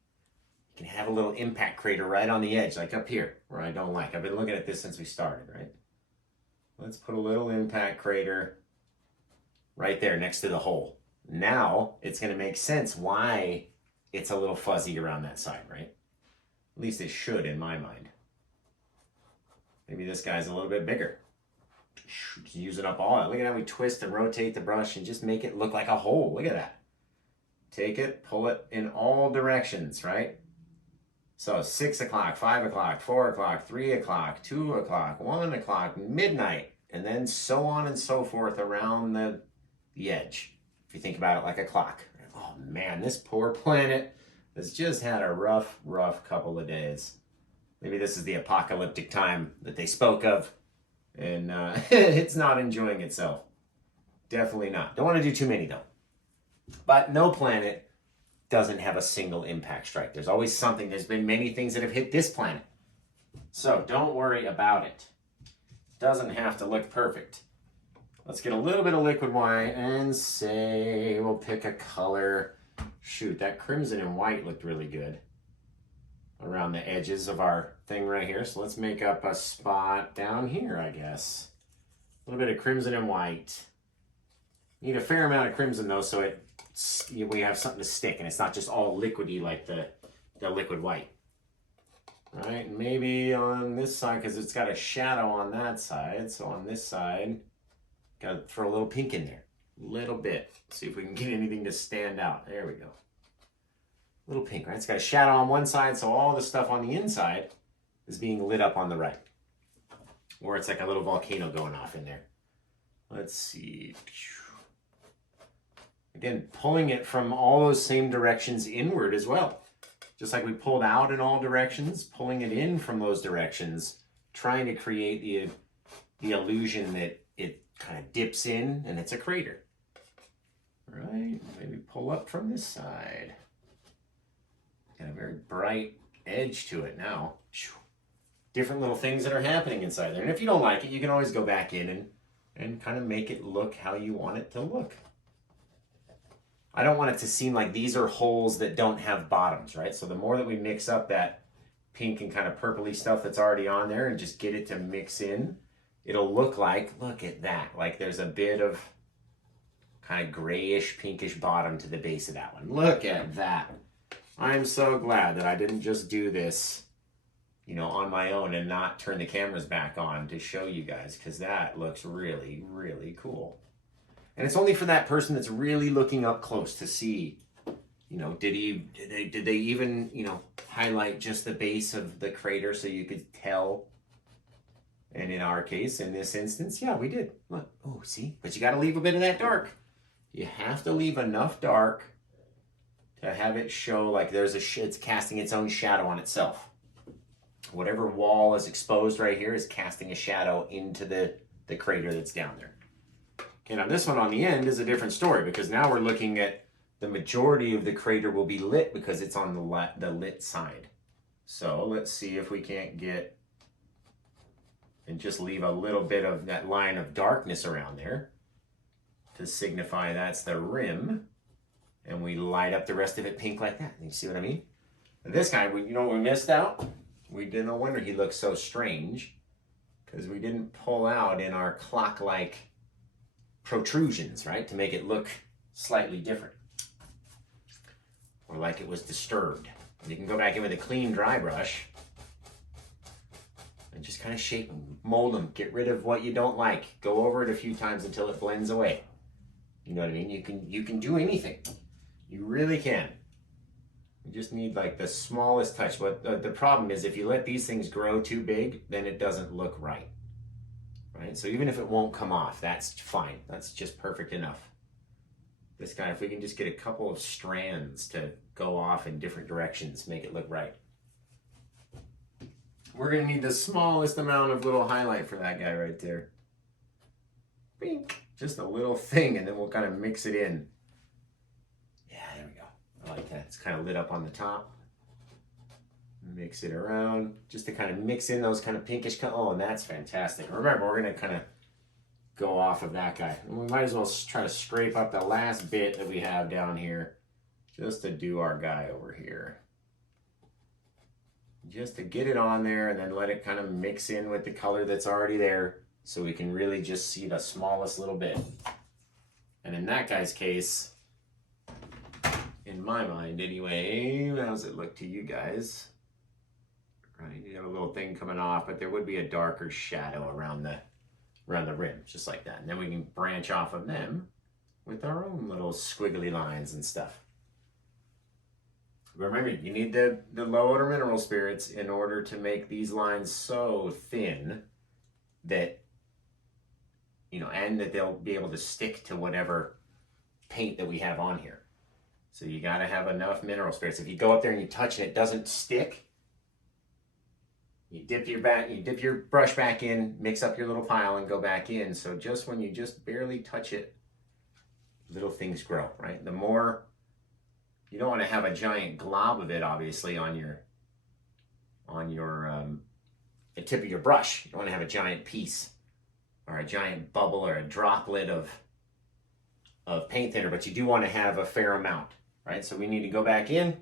you can have a little impact crater right on the edge, like up here, where I don't like. I've been looking at this since we started, right? Let's put a little impact crater right there next to the hole. Now, it's going to make sense why it's a little fuzzy around that side, right? At least it should, in my mind. Maybe this guy's a little bit bigger. Just use it up all. Look at how we twist and rotate the brush and just make it look like a hole. Look at that. Take it, pull it in all directions, right? So 6 o'clock, 5 o'clock, 4 o'clock, 3 o'clock, 2 o'clock, 1 o'clock, midnight, and then so on and so forth around the edge. If you think about it like a clock. Oh man, this poor planet has just had a rough couple of days. Maybe this is the apocalyptic time that they spoke of, and it's not enjoying itself. Definitely not. Don't want to do too many though. But no planet doesn't have a single impact strike. There's always something. There's been many things that have hit this planet. So don't worry about it. Doesn't have to look perfect. Let's get a little bit of liquid white and say we'll pick a color. Shoot, that crimson and white looked really good. around the edges of our thing right here. So let's make up a spot down here, I guess. A little bit of crimson and white. Need a fair amount of crimson though, so we have something to stick and it's not just all liquidy like the liquid white. All right, maybe on this side, because it's got a shadow on that side. So on this side, gotta throw a little pink in there. A little bit. See if we can get anything to stand out. There we go. A little pink, right? It's got a shadow on one side, so all the stuff on the inside is being lit up on the right. Or it's like a little volcano going off in there. Let's see. Again, pulling it from all those same directions inward as well. Just like we pulled out in all directions, pulling it in from those directions, trying to create the illusion that it kind of dips in and it's a crater. Right? Maybe pull up from this side. Got a very bright edge to it now. Different little things that are happening inside there. And if you don't like it, you can always go back in and kind of make it look how you want it to look. I don't want it to seem like these are holes that don't have bottoms, right? So the more that we mix up that pink and kind of purpley stuff that's already on there and just get it to mix in, it'll look like, look at that, like there's a bit of kind of grayish, pinkish bottom to the base of that one. Look at that. I'm so glad that I didn't just do this, you know, on my own and not turn the cameras back on to show you guys, because that looks really, really cool. And it's only for that person that's really looking up close to see, you know, did they even, you know, highlight just the base of the crater so you could tell? And in our case, in this instance, yeah, we did. Look, oh, see? But you got to leave a bit of that dark. You have to leave enough dark to have it show like there's it's casting its own shadow on itself. Whatever wall is exposed right here is casting a shadow into the crater that's down there. Okay, now this one on the end is a different story, because now we're looking at the majority of the crater will be lit because it's on the lit side. So let's see if we can't get and just leave a little bit of that line of darkness around there to signify that's the rim. And we light up the rest of it pink like that. You see what I mean? And this guy, you know what we missed out? We didn't no wonder he looks so strange, because we didn't pull out in our clock-like protrusions, right? To make it look slightly different. Or like it was disturbed. And you can go back in with a clean dry brush and just kind of shape them, mold them, get rid of what you don't like. Go over it a few times until it blends away. You know what I mean? You can do anything. You really can. You just need like the smallest touch. But the problem is if you let these things grow too big, then it doesn't look right. Right? So even if it won't come off, that's fine. That's just perfect enough. This guy, if we can just get a couple of strands to go off in different directions, make it look right. We're going to need the smallest amount of little highlight for that guy right there. Bink. Just a little thing, and then we'll kind of mix it in. Yeah, there we go. I like that. It's kind of lit up on the top. Mix it around just to kind of mix in those kind of pinkish colors. Oh, and that's fantastic. Remember, we're going to kind of go off of that guy. And we might as well try to scrape up the last bit that we have down here just to do our guy over here. Just to get it on there and then let it kind of mix in with the color that's already there so we can really just see the smallest little bit. And in that guy's case, in my mind anyway, how does it look to you guys? Right, you got a little thing coming off, but there would be a darker shadow around the rim, just like that. And then we can branch off of them with our own little squiggly lines and stuff. Remember, you need the low odor mineral spirits in order to make these lines so thin that, you know, and that they'll be able to stick to whatever paint that we have on here. So you got to have enough mineral spirits. If you go up there and you touch it, it doesn't stick. You dip your brush back in, mix up your little pile, and go back in. So just when you just barely touch it, little things grow, right? The more, you don't want to have a giant glob of it, obviously, on the tip of your brush. You don't want to have a giant piece or a giant bubble or a droplet of paint thinner, but you do want to have a fair amount, right? So we need to go back in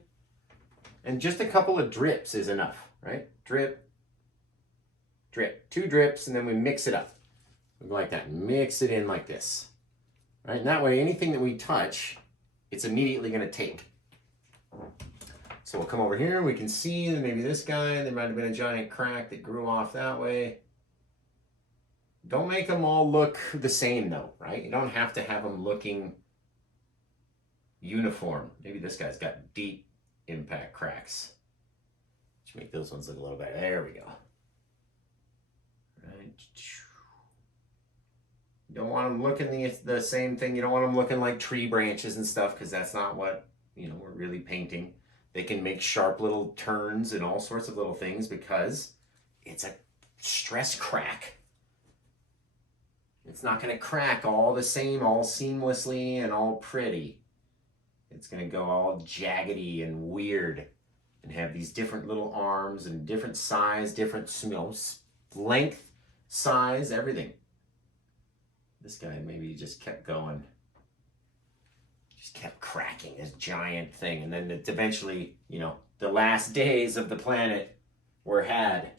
And just a couple of drips is enough, right? Drip, drip, 2 drips, and then we mix it up. We go like that, mix it in like this, right? And that way, anything that we touch, it's immediately gonna take. So we'll come over here, we can see that maybe this guy, there might have been a giant crack that grew off that way. Don't make them all look the same though, right? You don't have to have them looking uniform. Maybe this guy's got deep impact cracks. Let's make those ones look a little better. There we go. Right. You don't want them looking the same thing. You don't want them looking like tree branches and stuff, because that's not what, you know, we're really painting. They can make sharp little turns and all sorts of little things because it's a stress crack. It's not going to crack all the same, all seamlessly and all pretty. It's going to go all jaggedy and weird and have these different little arms and different size, different, you know, length, size, everything. This guy maybe just kept going. Just kept cracking this giant thing. And then it's eventually, you know, the last days of the planet were had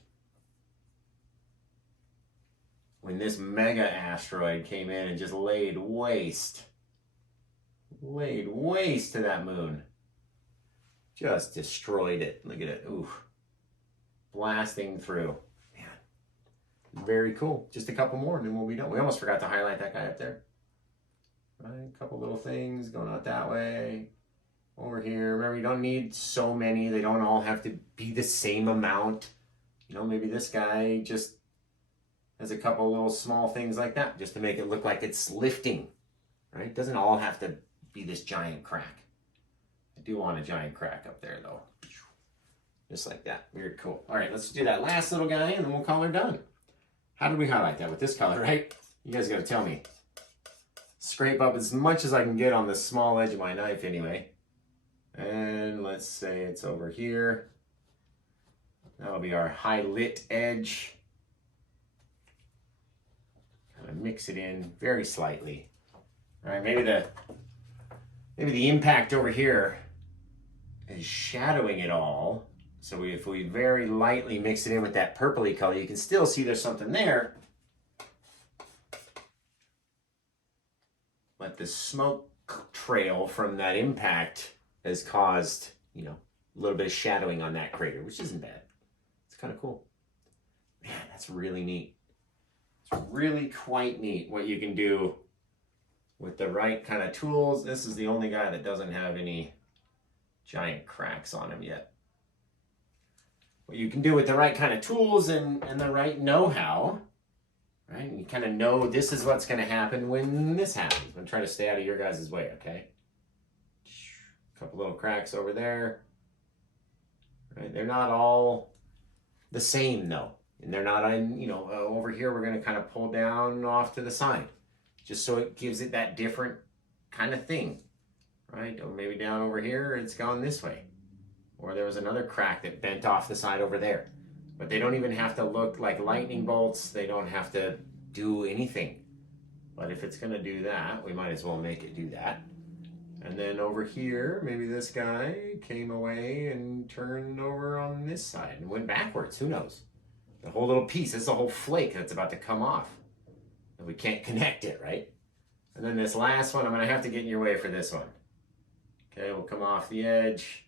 when this mega asteroid came in and just laid waste to that moon. Just destroyed it. Look at it. Ooh. Blasting through. Man. Very cool. Just a couple more and then we'll be done. We almost forgot to highlight that guy up there. Right? A couple little things going out that way. Over here. Remember, you don't need so many. They don't all have to be the same amount. You know, maybe this guy just has a couple little small things like that just to make it look like it's lifting. Right? It doesn't all have to be this giant crack. I do want a giant crack up there though. Just like that. Very cool. All right, let's do that last little guy and then we'll call her done. How did we highlight that? With this color, right? You guys gotta tell me. Scrape up as much as I can get on the small edge of my knife anyway. And let's say it's over here. That'll be our high lit edge. Kind of mix it in very slightly. All right, maybe the impact over here is shadowing it all. So if we very lightly mix it in with that purpley color, you can still see there's something there. But the smoke trail from that impact has caused, you know, a little bit of shadowing on that crater, which isn't bad. It's kind of cool. Man, that's really neat. It's really quite neat what you can do with the right kind of tools. This is the only guy that doesn't have any giant cracks on him yet. What you can do with the right kind of tools and the right know-how, right? You kind of know this is what's going to happen when this happens. I'm going to try to stay out of your guys' way, okay? A couple little cracks over there. Right? They're not all the same, though. And they're not, you know, over here we're going to kind of pull down off to the side. Just so it gives it that different kind of thing, right? Or maybe down over here, it's gone this way. Or there was another crack that bent off the side over there. But they don't even have to look like lightning bolts. They don't have to do anything. But if it's gonna do that, we might as well make it do that. And then over here, maybe this guy came away and turned over on this side and went backwards, who knows? The whole little piece, this is a whole flake that's about to come off. And we can't connect it, right? And then this last one, I'm gonna have to get in your way for this one. Okay, we'll come off the edge.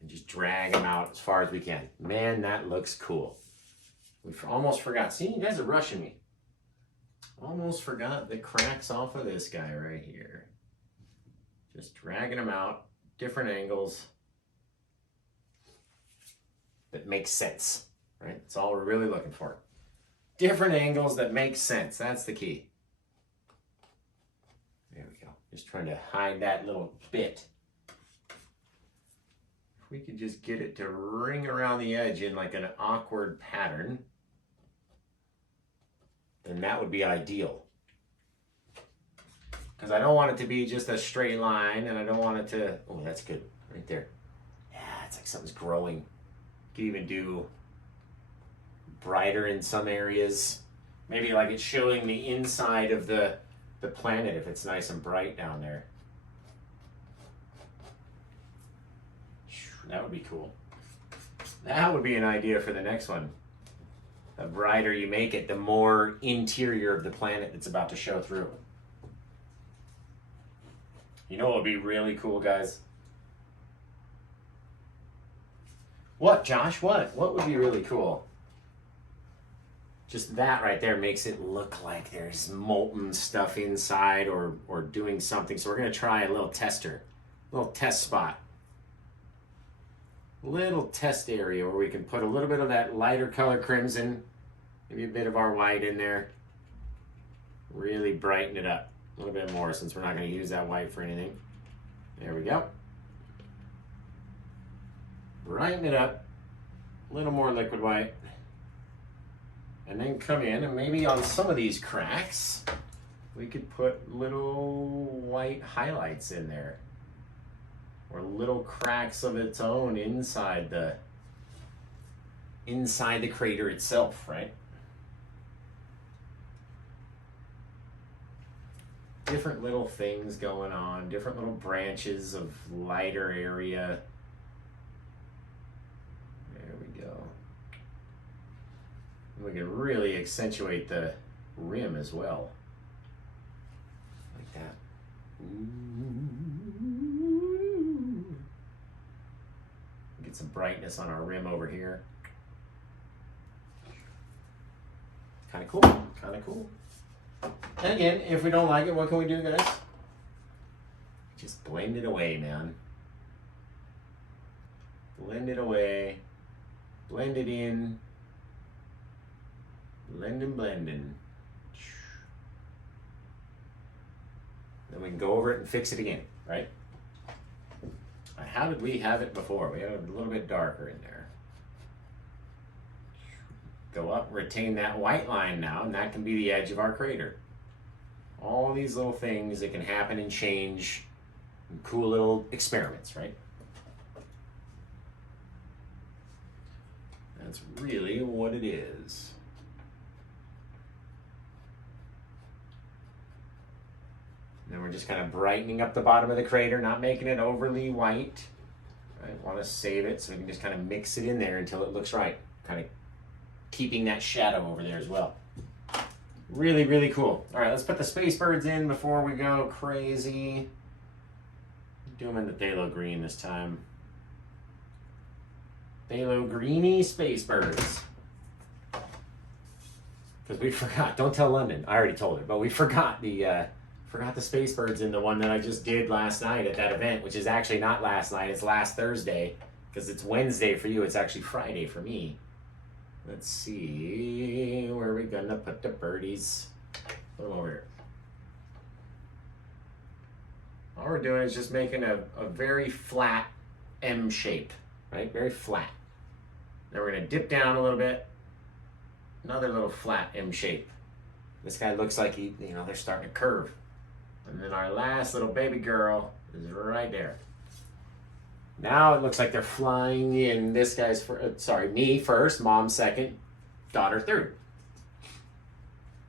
And just drag them out as far as we can. Man, that looks cool. We almost forgot. See, you guys are rushing me. Almost forgot the cracks off of this guy right here. Just dragging them out, different angles. That makes sense, right? That's all we're really looking for. Different angles that make sense. That's the key. There we go. Just trying to hide that little bit. If we could just get it to ring around the edge in like an awkward pattern, then that would be ideal. Because I don't want it to be just a straight line, and I don't want it to, oh, that's good, right there. Yeah, it's like something's growing. You could even do brighter in some areas. Maybe like it's showing the inside of the planet if it's nice and bright down there. That would be cool. That would be an idea for the next one. The brighter you make it, the more interior of the planet that's about to show through. You know what would be really cool, guys? What, Josh? What? What would be really cool? Just that right there makes it look like there's molten stuff inside or doing something. So we're going to try a little tester, a little test spot. Little test area where we can put a little bit of that lighter color crimson, maybe a bit of our white in there. Really brighten it up a little bit more since we're not going to use that white for anything. There we go. Brighten it up, a little more liquid white. And then come in and maybe on some of these cracks, we could put little white highlights in there. Or little cracks of its own inside the crater itself, right? Different little things going on, different little branches of lighter area. There we go. And we can really accentuate the rim as well. Like that. Get some brightness on our rim over here. Kind of cool, kind of cool. And again, if we don't like it, what can we do, guys? Just blend it away, man. Blend it away. Blend it in. Blending. Then we can go over it and fix it again, right? How did we have it before? We had it a little bit darker in there. Go up, retain that white line now, and that can be the edge of our crater. All these little things that can happen and change, and cool little experiments, right? That's really what it is. And then we're just kind of brightening up the bottom of the crater, not making it overly white. I want to save it so we can just kind of mix it in there until it looks right. Kind of keeping that shadow over there as well. Really, really cool. All right, let's put the space birds in before we go crazy. Do them in the phthalo green this time. Phthalo greeny space birds. Because we forgot, don't tell London, I already told her, but we forgot the space birds in the one that I just did last night at that event, which is actually not last night, it's last Thursday, because it's Wednesday for you, it's actually Friday for me. Let's see, where are we gonna put the birdies? Put them over here. All we're doing is just making a very flat M shape, right? Very flat. Then we're gonna dip down a little bit. Another little flat M shape. This guy looks like they're starting to curve. And then our last little baby girl is right there. Now it looks like they're flying in. This guy's, me first, mom second, daughter third.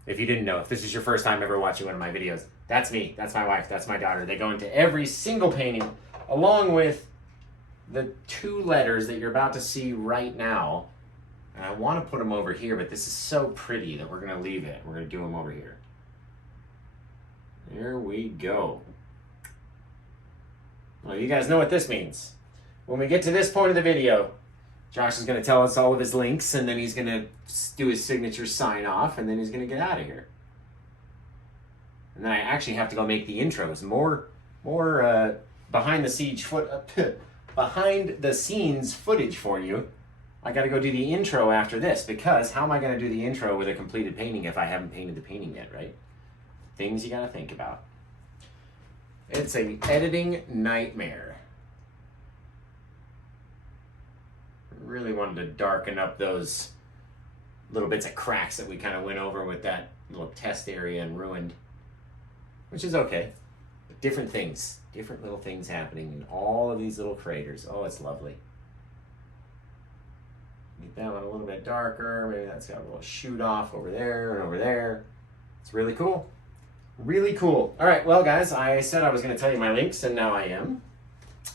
If you didn't know, if this is your first time ever watching one of my videos, that's me, that's my wife, that's my daughter. They go into every single painting, along with the two letters that you're about to see right now. And I want to put them over here, but this is so pretty that we're going to leave it. We're going to do them over here. There we go. Well, you guys know what this means. When we get to this point of the video, Josh is going to tell us all of his links, and then he's going to do his signature sign off, and then he's going to get out of here. And then I actually have to go make the intros. More behind the scenes footage for you. I got to go do the intro after this, because how am I going to do the intro with a completed painting if I haven't painted the painting yet, right? Things you got to think about. It's an editing nightmare. Really wanted to darken up those little bits of cracks that we kind of went over with that little test area and ruined, which is okay. But different things, different little things happening in all of these little craters. Oh, it's lovely. Make that one a little bit darker. Maybe that's got a little shoot off over there and over there. It's really cool. Really cool. All right, well, guys, I said I was going to tell you my links, and now I am.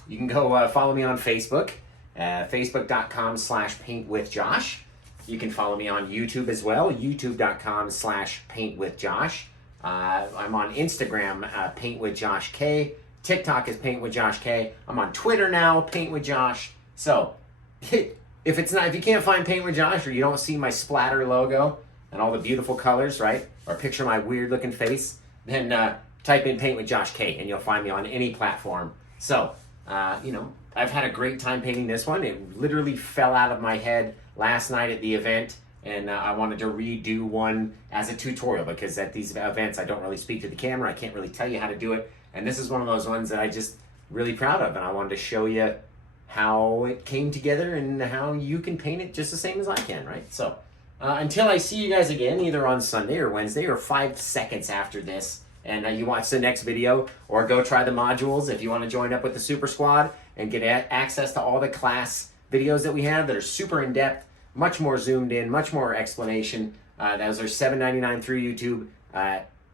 You can go follow me on Facebook. Facebook.com/PaintWithJosh. You can follow me on YouTube as well, YouTube.com/PaintWithJosh. I'm on Instagram, PaintWithJoshK. TikTok is PaintWithJoshK. I'm on Twitter now, PaintWithJosh. So, if you can't find PaintWithJosh, or you don't see my splatter logo and all the beautiful colors, right? Or picture my weird looking face, then type in PaintWithJoshK and you'll find me on any platform. So, I've had a great time painting this one. It literally fell out of my head last night at the event, and I wanted to redo one as a tutorial, because at these events I don't really speak to the camera. I can't really tell you how to do it, and this is one of those ones that I just really proud of, and I wanted to show you how it came together and how you can paint it just the same as I can, right? So until I see you guys again, either on Sunday or Wednesday or 5 seconds after this, and you watch the next video, or go try the modules if you want to join up with the Super Squad and get access to all the class videos that we have that are super in-depth, much more zoomed in, much more explanation. Those are $7.99 through YouTube.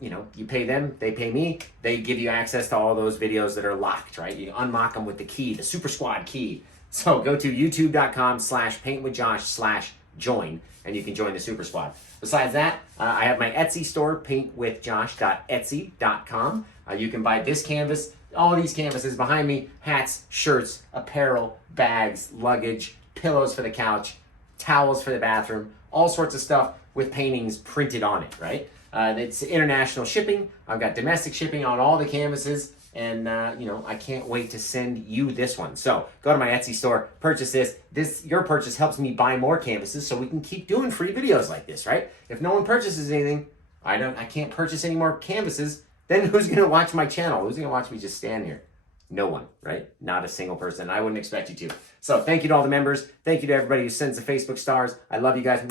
You pay them, they pay me. They give you access to all those videos that are locked, right? You unlock them with the key, the Super Squad key. So go to youtube.com/PaintWithJosh/join, and you can join the Super Squad. Besides that, I have my Etsy store, PaintWithJosh.etsy.com. You can buy this canvas, all these canvases behind me, hats, shirts, apparel, bags, luggage, pillows for the couch, towels for the bathroom, all sorts of stuff with paintings printed on it, right? It's international shipping. I've got domestic shipping on all the canvases, and I can't wait to send you this one. So go to my Etsy store, purchase this. Your purchase helps me buy more canvases so we can keep doing free videos like this, right? If no one purchases anything, I can't purchase any more canvases, then who's gonna watch my channel? Who's gonna watch me just stand here? No one, right? Not a single person. I wouldn't expect you to. So thank you to all the members. Thank you to everybody who sends the Facebook stars. I love you guys.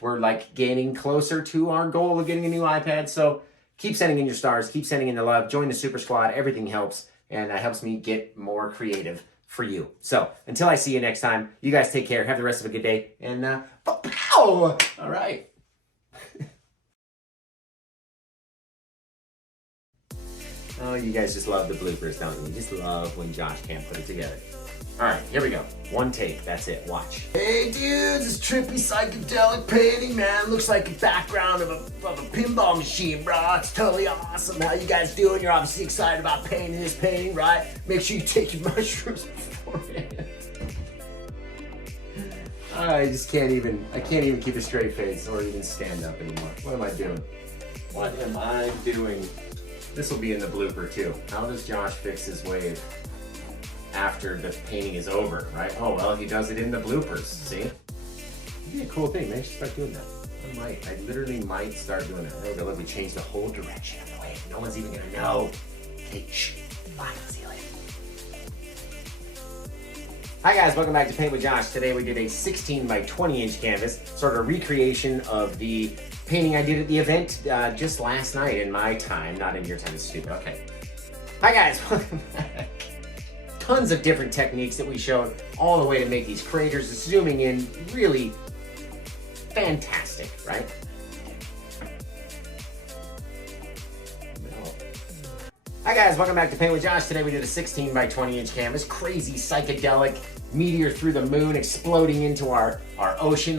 We're like getting closer to our goal of getting a new iPad. So keep sending in your stars. Keep sending in the love. Join the Super Squad. Everything helps. And helps me get more creative for you. So until I see you next time, you guys take care. Have the rest of a good day. And pow! All right. Oh, you guys just love the bloopers, don't you? You just love when Josh can't put it together. All right, here we go. One take, that's it, watch. Hey dudes, it's trippy psychedelic painting, man. Looks like a background of a pinball machine, bro. It's totally awesome. How you guys doing? You're obviously excited about painting this painting, right? Make sure you take your mushrooms beforehand. I can't even keep a straight face or even stand up anymore. What am I doing? What am I doing? This will be in the blooper too. How does Josh fix his wave after the painting is over, right? Oh, well, he does it in the bloopers, see? It'd be a cool thing. Maybe I should start doing that. I literally might start doing that. There we go. Look, we changed the whole direction of the wave. No one's even gonna know. Okay, shh. Bye. See you later. Hi guys, welcome back to Paint with Josh. Today we did a 16 by 20 inch canvas, sort of recreation of the painting I did at the event just last night in my time, not in your time. It's stupid. Okay. Hi guys, welcome back. Tons of different techniques that we showed all the way to make these craters, zooming in, really fantastic, right? Hi guys, welcome back to Paint with Josh. Today we did a 16 by 20 inch canvas, crazy psychedelic meteor through the moon exploding into our ocean.